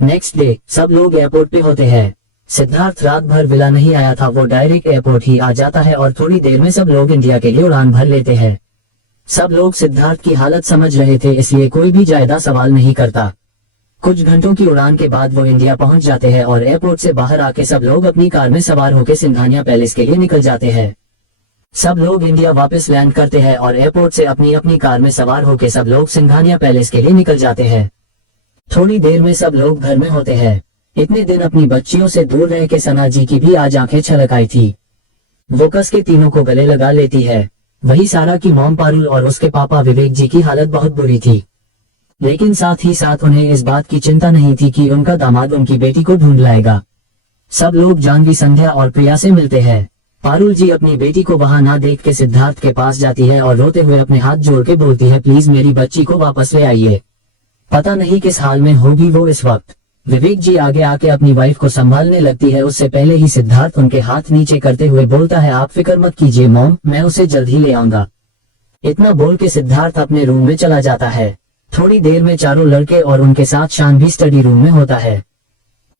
नेक्स्ट डे सब लोग एयरपोर्ट पे होते हैं। सिद्धार्थ रात भर विला नहीं आया था, वो डायरेक्ट एयरपोर्ट ही आ जाता है और थोड़ी देर में सब लोग इंडिया के लिए उड़ान भर लेते हैं। सब लोग सिद्धार्थ की हालत समझ रहे थे, इसलिए कोई भी ज्यादा सवाल नहीं करता। कुछ घंटों की उड़ान के बाद वो इंडिया पहुंच जाते हैं और एयरपोर्ट से बाहर आके सब लोग अपनी कार में सवार होकर सिंघानिया पैलेस के लिए निकल जाते हैं। सब लोग इंडिया वापस लैंड करते हैं और एयरपोर्ट से अपनी अपनी कार में सवार होकर सब लोग सिंघानिया पैलेस के लिए निकल जाते हैं। थोड़ी देर में सब लोग घर में होते हैं। इतने दिन अपनी बच्चियों से दूर रह के सना जी की भी आज आंखें छलक आई थी। वो कस के तीनों को गले लगा लेती है। वही सारा की मॉम पारुल और उसके पापा विवेक जी की हालत बहुत बुरी थी, लेकिन साथ ही साथ उन्हें इस बात की चिंता नहीं थी कि उनका दामाद उनकी बेटी को ढूंढ लाएगा। सब लोग जानवी, संध्या और प्रिया से मिलते हैं। पारुल जी अपनी बेटी को वहां ना देख के सिद्धार्थ के पास जाती है और रोते हुए अपने हाथ जोड़ के बोलती है, प्लीज मेरी बच्ची को वापस ले आइए। पता नहीं किस हाल में होगी वो इस वक्त। विवेक जी आगे आके अपनी वाइफ को संभालने लगती है। उससे पहले ही सिद्धार्थ उनके हाथ नीचे करते हुए बोलता है, आप फिक्र मत कीजिए मॉम, मैं उसे जल्द ही ले आऊंगा। इतना बोल के सिद्धार्थ अपने रूम में चला जाता है। थोड़ी देर में चारों लड़के और उनके साथ शान भी स्टडी रूम में होता है।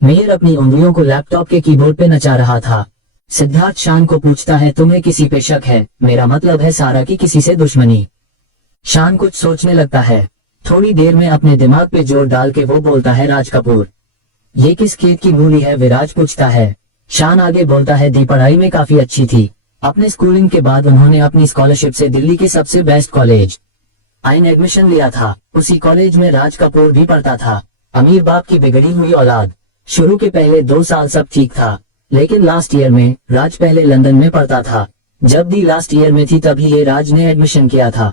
मेहर अपनी उंगलियों को लैपटॉप के कीबोर्ड पे नचा रहा था। सिद्धार्थ शान को पूछता है, तुम्हें किसी पे शक है? मेरा मतलब है सारा की किसी से दुश्मनी। शान कुछ सोचने लगता है। थोड़ी देर में अपने दिमाग पे जोर डाल के वो बोलता है, राज कपूर। ये किस खेत की मूली है? विराज पूछता है। शान आगे बोलता है, दी पढ़ाई में काफी अच्छी थी। अपने स्कूलिंग के बाद उन्होंने अपनी स्कॉलरशिप से दिल्ली के सबसे बेस्ट कॉलेज आइन एडमिशन लिया था। उसी कॉलेज में राज कपूर भी पढ़ता था। अमीर बाप की बिगड़ी हुई औलाद। शुरू के पहले 2 साल सब ठीक था, लेकिन लास्ट ईयर में राज पहले लंदन में पढ़ता था। जब दी लास्ट ईयर में थी तभी ये राज ने एडमिशन किया था।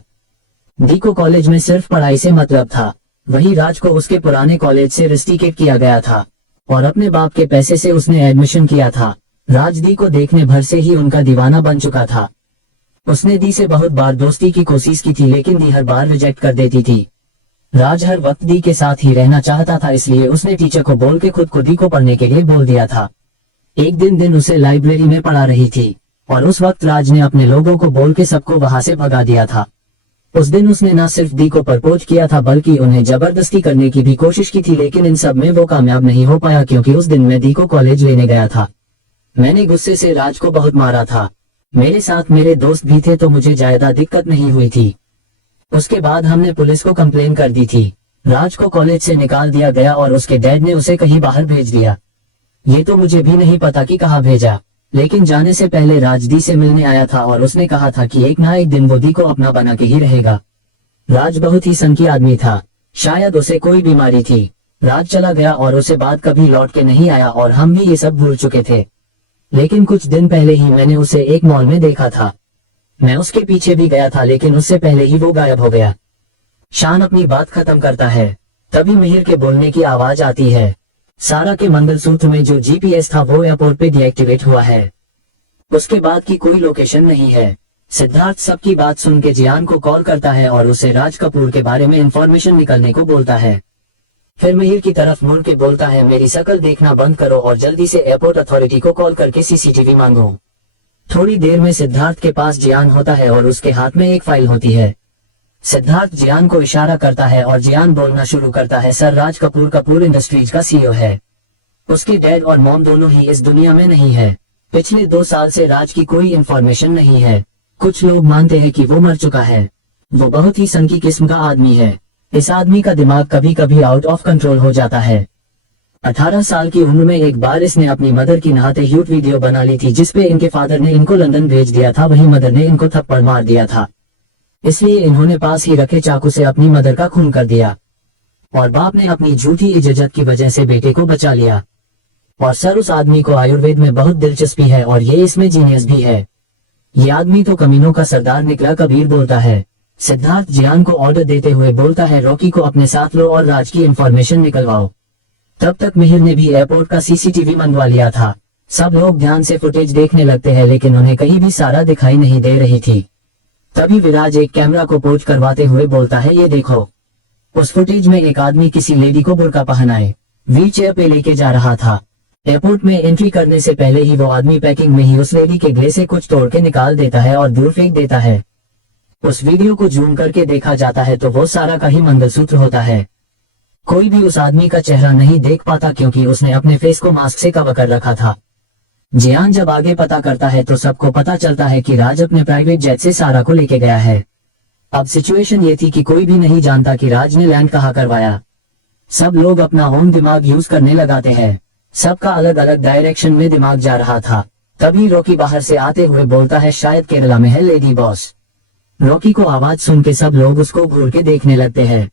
दी को कॉलेज में सिर्फ पढ़ाई से मतलब था, वही राज को उसके पुराने कॉलेज से रिस्ट्रिकेट किया गया था और अपने बाप के पैसे से उसने एडमिशन किया था। राज दी को देखने भर से ही उनका दीवाना बन चुका था। उसने दी से बहुत बार दोस्ती की कोशिश की थी, लेकिन दी हर बार रिजेक्ट कर देती थी। राज हर वक्त दी के साथ ही रहना चाहता था, इसलिए उसने टीचर को बोल के खुद को दी को पढ़ने के लिए बोल दिया था। एक दिन उसे लाइब्रेरी में पढ़ा रही थी और उस वक्त राज ने अपने लोगों को बोल के सबको वहां से भगा दिया था। उस दिन उसने न सिर्फ दी को प्रपोज किया था, बल्कि उन्हें जबरदस्ती करने की भी कोशिश की थी, लेकिन इन सब में वो कामयाब नहीं हो पाया, क्योंकि उस दिन मैं दी को कॉलेज लेने गया था। मैंने गुस्से से राज को बहुत मारा था। मेरे साथ मेरे दोस्त भी थे तो मुझे ज्यादा दिक्कत नहीं हुई थी। उसके बाद हमने पुलिस को कंप्लेन कर दी थी। राज को कॉलेज से निकाल दिया गया और उसके डैड ने उसे कहीं बाहर भेज दिया। ये तो मुझे भी नहीं पता कि कहाँ भेजा, लेकिन जाने से पहले राज दी से मिलने आया था और उसने कहा था कि एक ना एक दिन वो दी को अपना बना के ही रहेगा। राज बहुत ही सनकी आदमी था, शायद उसे कोई बीमारी थी। राज चला गया और उसे बाद कभी लौट के नहीं आया और हम भी ये सब भूल चुके थे। लेकिन कुछ दिन पहले ही मैंने उसे एक मॉल में देखा था। मैं उसके पीछे भी गया था लेकिन उससे पहले ही वो गायब हो गया। शान अपनी बात खत्म करता है, तभी मिहिर के बोलने की आवाज आती है। सारा के मंगलसूत्र में जो जीपीएस था वो एयरपोर्ट पे डीएक्टिवेट हुआ है। उसके बाद की कोई लोकेशन नहीं है। सिद्धार्थ सबकी बात सुन के जियान को कॉल करता है और उसे राज कपूर के बारे में इंफॉर्मेशन निकलने को बोलता है। फिर मिहिर की तरफ मुड़ के बोलता है, मेरी शक्ल देखना बंद करो और जल्दी से एयरपोर्ट अथॉरिटी को कॉल करके सीसीटीवी मांगो। थोड़ी देर में सिद्धार्थ के पास जियान होता है और उसके हाथ में एक फाइल होती है। सिद्धार्थ जियान को इशारा करता है और जियान बोलना शुरू करता है, सर राज कपूर कपूर इंडस्ट्रीज का सीईओ है। उसके डैड और मॉम दोनों ही इस दुनिया में नहीं है। पिछले 2 साल से राज की कोई इंफॉर्मेशन नहीं है। कुछ लोग मानते हैं कि वो मर चुका है। वो बहुत ही सनकी किस्म का आदमी है। इस आदमी का दिमाग कभी कभी आउट ऑफ कंट्रोल हो जाता है। 18 साल की उम्र में एक बार इसने अपनी मदर की नहाते ह्यूट वीडियो बना ली थी जिसपे इनके फादर ने इनको लंदन भेज दिया था, वहीं मदर ने इनको थप्पड़ मार दिया था। इसलिए इन्होंने पास ही रखे चाकू से अपनी मदर का खून कर दिया और बाप ने अपनी झूठी इजाजत की वजह से बेटे को बचा लिया। और सर उस आदमी को आयुर्वेद में बहुत दिलचस्पी है और ये इसमें जीनियस भी है। ये आदमी तो कमीनों का सरदार निकला, कबीर बोलता है। सिद्धार्थ जियान को ऑर्डर देते हुए बोलता है, रॉकी को अपने साथ लो और राज की इंफॉर्मेशन निकलवाओ। तब तक मिहिर ने भी एयरपोर्ट का सीसीटीवी मंगवा लिया था। सब लोग ध्यान से फुटेज देखने लगते हैं लेकिन उन्हें कहीं भी सारा दिखाई नहीं दे रही थी। तभी विराज एक कैमरा को पोज करवाते हुए बोलता है, ये देखो। उस फुटेज में एक आदमी किसी लेडी को बुर्का पहनाए व्हील चेयर पे लेके जा रहा था। एयरपोर्ट में एंट्री करने से पहले ही वो आदमी पैकिंग में ही उस लेडी के गले से कुछ तोड़ के निकाल देता है और दूर फेंक देता है। उस वीडियो को जूम करके देखा जाता है तो वो सारा का ही मंगलसूत्र होता है। कोई भी उस आदमी का चेहरा नहीं देख पाता क्योंकि उसने अपने फेस को मास्क से कवर कर रखा था। जियान जब आगे पता करता है तो सबको पता चलता है कि राज अपने प्राइवेट जेट से सारा को लेके गया है। अब सिचुएशन ये थी कि कोई भी नहीं जानता कि राज ने लैंड कहाँ करवाया। सब लोग अपना ओन दिमाग यूज करने लगाते हैं। सबका अलग अलग डायरेक्शन में दिमाग जा रहा था। तभी रॉकी बाहर से आते हुए बोलता है, शायद केरला में है लेडी बॉस। रॉकी को आवाज सुन के सब लोग उसको घूर के देखने लगते हैं,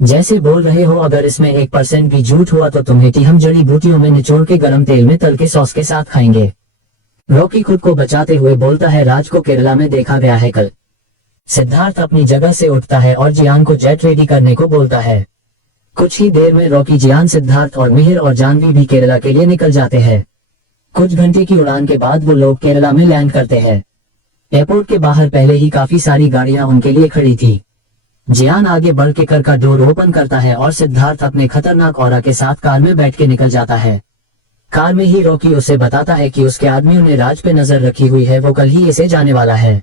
जैसे बोल रहे हो अगर इसमें 1% भी झूठ हुआ तो तुम्हें हम जड़ी बूटियों में निचोड़ के गरम तेल में तल के सॉस के साथ खाएंगे। रॉकी खुद को बचाते हुए बोलता है, राज को केरला में देखा गया है कल। सिद्धार्थ अपनी जगह से उठता है और जियान को जेट रेडी करने को बोलता है। कुछ ही देर में रॉकी, जियान, सिद्धार्थ और मिहिर और जानवी भी केरला के लिए निकल जाते हैं। कुछ घंटे की उड़ान के बाद वो लोग केरला में लैंड करते हैं। एयरपोर्ट के बाहर पहले ही काफी सारी गाड़ियां उनके लिए खड़ी थी। जियान आगे बढ़ के कार का डोर ओपन करता है और सिद्धार्थ अपने खतरनाक ऑरा के साथ कार में बैठ के निकल जाता है। कार में ही रॉकी उसे बताता है कि उसके आदमियों ने राज पे नजर रखी हुई है, वो कल ही इसे जाने वाला है।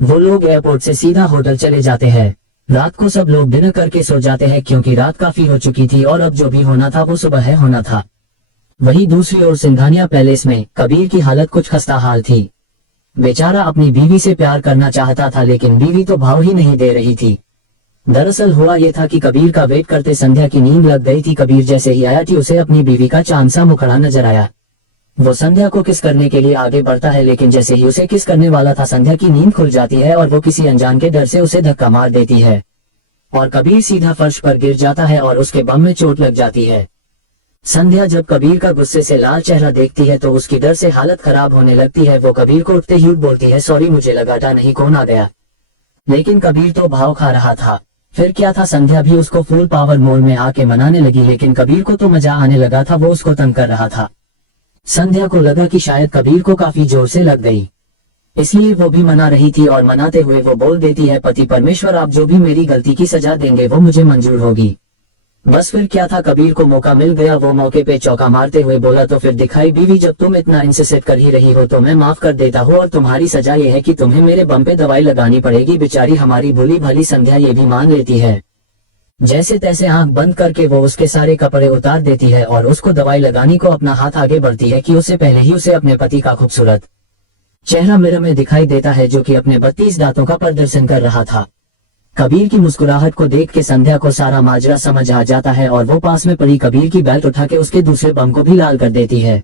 वो लोग एयरपोर्ट से सीधा होटल चले जाते हैं। रात को सब लोग डिनर करके सो जाते हैं क्योंकि रात काफी हो चुकी थी और अब जो भी होना था वो सुबह होना था। वहीं दूसरी ओर सिंघानिया पैलेस में कबीर की हालत कुछ खस्ता हाल थी। बेचारा अपनी बीवी से प्यार करना चाहता था लेकिन बीवी तो भाव ही नहीं दे रही थी। दरअसल हुआ ये था कि कबीर का वेट करते संध्या की नींद लग गई थी। कबीर जैसे ही आया थी उसे अपनी बीवी का चांद सा मुखड़ा नजर आया। वो संध्या को किस करने के लिए आगे बढ़ता है लेकिन जैसे ही उसे किस करने वाला था संध्या की नींद खुल जाती है और वो किसी अनजान के डर से उसे धक्का मार देती है और कबीर सीधा फर्श पर गिर जाता है और उसके बम में चोट लग जाती है। संध्या जब कबीर का गुस्से से लाल चेहरा देखती है तो उसकी डर से हालत खराब होने लगती है। वो कबीर को उठते ही बोलती है, सॉरी मुझे लगाता नहीं कौन आ गया। लेकिन कबीर तो भाव खा रहा था। फिर क्या था, संध्या भी उसको फुल पावर मोड में आके मनाने लगी लेकिन कबीर को तो मजा आने लगा था, वो उसको तंग कर रहा था। संध्या को लगा कि शायद कबीर को काफी जोर से लग गई, इसलिए वो भी मना रही थी और मनाते हुए वो बोल देती है, पति परमेश्वर आप जो भी मेरी गलती की सजा देंगे वो मुझे मंजूर होगी। बस फिर क्या था, कबीर को मौका मिल गया। वो मौके पे चौका मारते हुए बोला, तो फिर दिखाई बीवी, जब तुम इतना इंसिस्ट कर ही रही हो तो मैं माफ कर देता हूँ और तुम्हारी सजा ये है कि तुम्हें मेरे बम पे दवाई लगानी पड़ेगी। बेचारी हमारी भोली भाली संध्या ये भी मान लेती है। जैसे तैसे आंख बंद करके वो उसके सारे कपड़े उतार देती है और उसको दवाई लगाने को अपना हाथ आगे बढ़ती है कि उससे पहले ही उसे अपने पति का खूबसूरत चेहरा मिरर में दिखाई देता है, जो कि अपने 32 दांतों का प्रदर्शन कर रहा था। कबीर की मुस्कुराहट को देख के संध्या को सारा माजरा समझ आ जाता है और वो पास में पड़ी कबीर की बेल्ट उठा के उसके दूसरे बम को भी लाल कर देती है।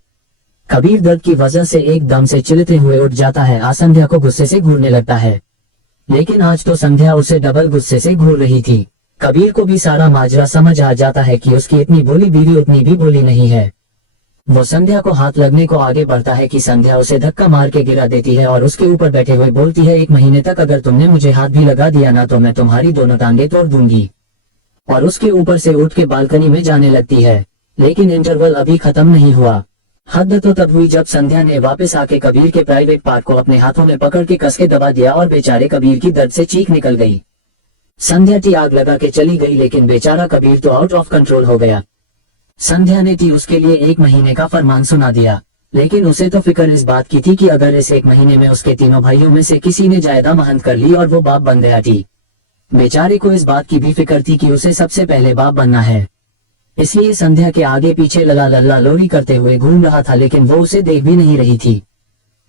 कबीर दर्द की वजह से एकदम से चिल्लाते हुए उठ जाता है। संध्या को गुस्से से घूरने लगता है, लेकिन आज तो संध्या उसे डबल गुस्से से घूर रही थी। कबीर को भी सारा माजरा समझ आ जाता है कि उसकी इतनी भोली बीवी उतनी भी भोली नहीं है। वो संध्या को हाथ लगने को आगे बढ़ता है कि संध्या उसे धक्का मार के गिरा देती है और उसके ऊपर बैठे हुए बोलती है, 1 महीने तक अगर तुमने मुझे हाथ भी लगा दिया ना तो मैं तुम्हारी दोनों टांगे तोड़ दूंगी। और उसके ऊपर से उठ के बालकनी में जाने लगती है। लेकिन इंटरवल अभी खत्म नहीं हुआ। हद तो तब हुई जब संध्या ने वापस आके कबीर के प्राइवेट पार्ट को अपने हाथों में पकड़ के कस के दबा दिया और बेचारे कबीर की दर्द से चीख निकल गई। संध्या की आग लगा के चली गई, लेकिन बेचारा कबीर तो आउट ऑफ कंट्रोल हो गया। संध्या ने थी उसके लिए 1 महीने का फरमान सुना दिया, लेकिन उसे तो फिक्र इस बात की थी कि अगर इस 1 महीने में उसके तीनों भाइयों में से किसी ने जायदा महंत कर ली और वो बाप बन गया थी। बेचारे को इस बात की भी फिक्र थी कि उसे सबसे पहले बाप बनना है, इसलिए संध्या के आगे पीछे लल्ला लोरी करते हुए घूम रहा था, लेकिन वो उसे देख भी नहीं रही थी।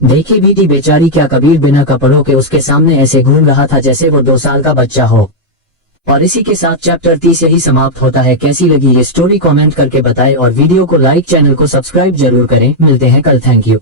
देखी भी थी बेचारी क्या कबीर बिना कपड़ों के उसके सामने ऐसे घूम रहा था जैसे वो 2 साल का बच्चा हो। और इसी के साथ चैप्टर 30 यही समाप्त होता है। कैसी लगी ये स्टोरी कमेंट करके बताएं और वीडियो को लाइक, चैनल को सब्सक्राइब जरूर करें। मिलते हैं कल। Thank you.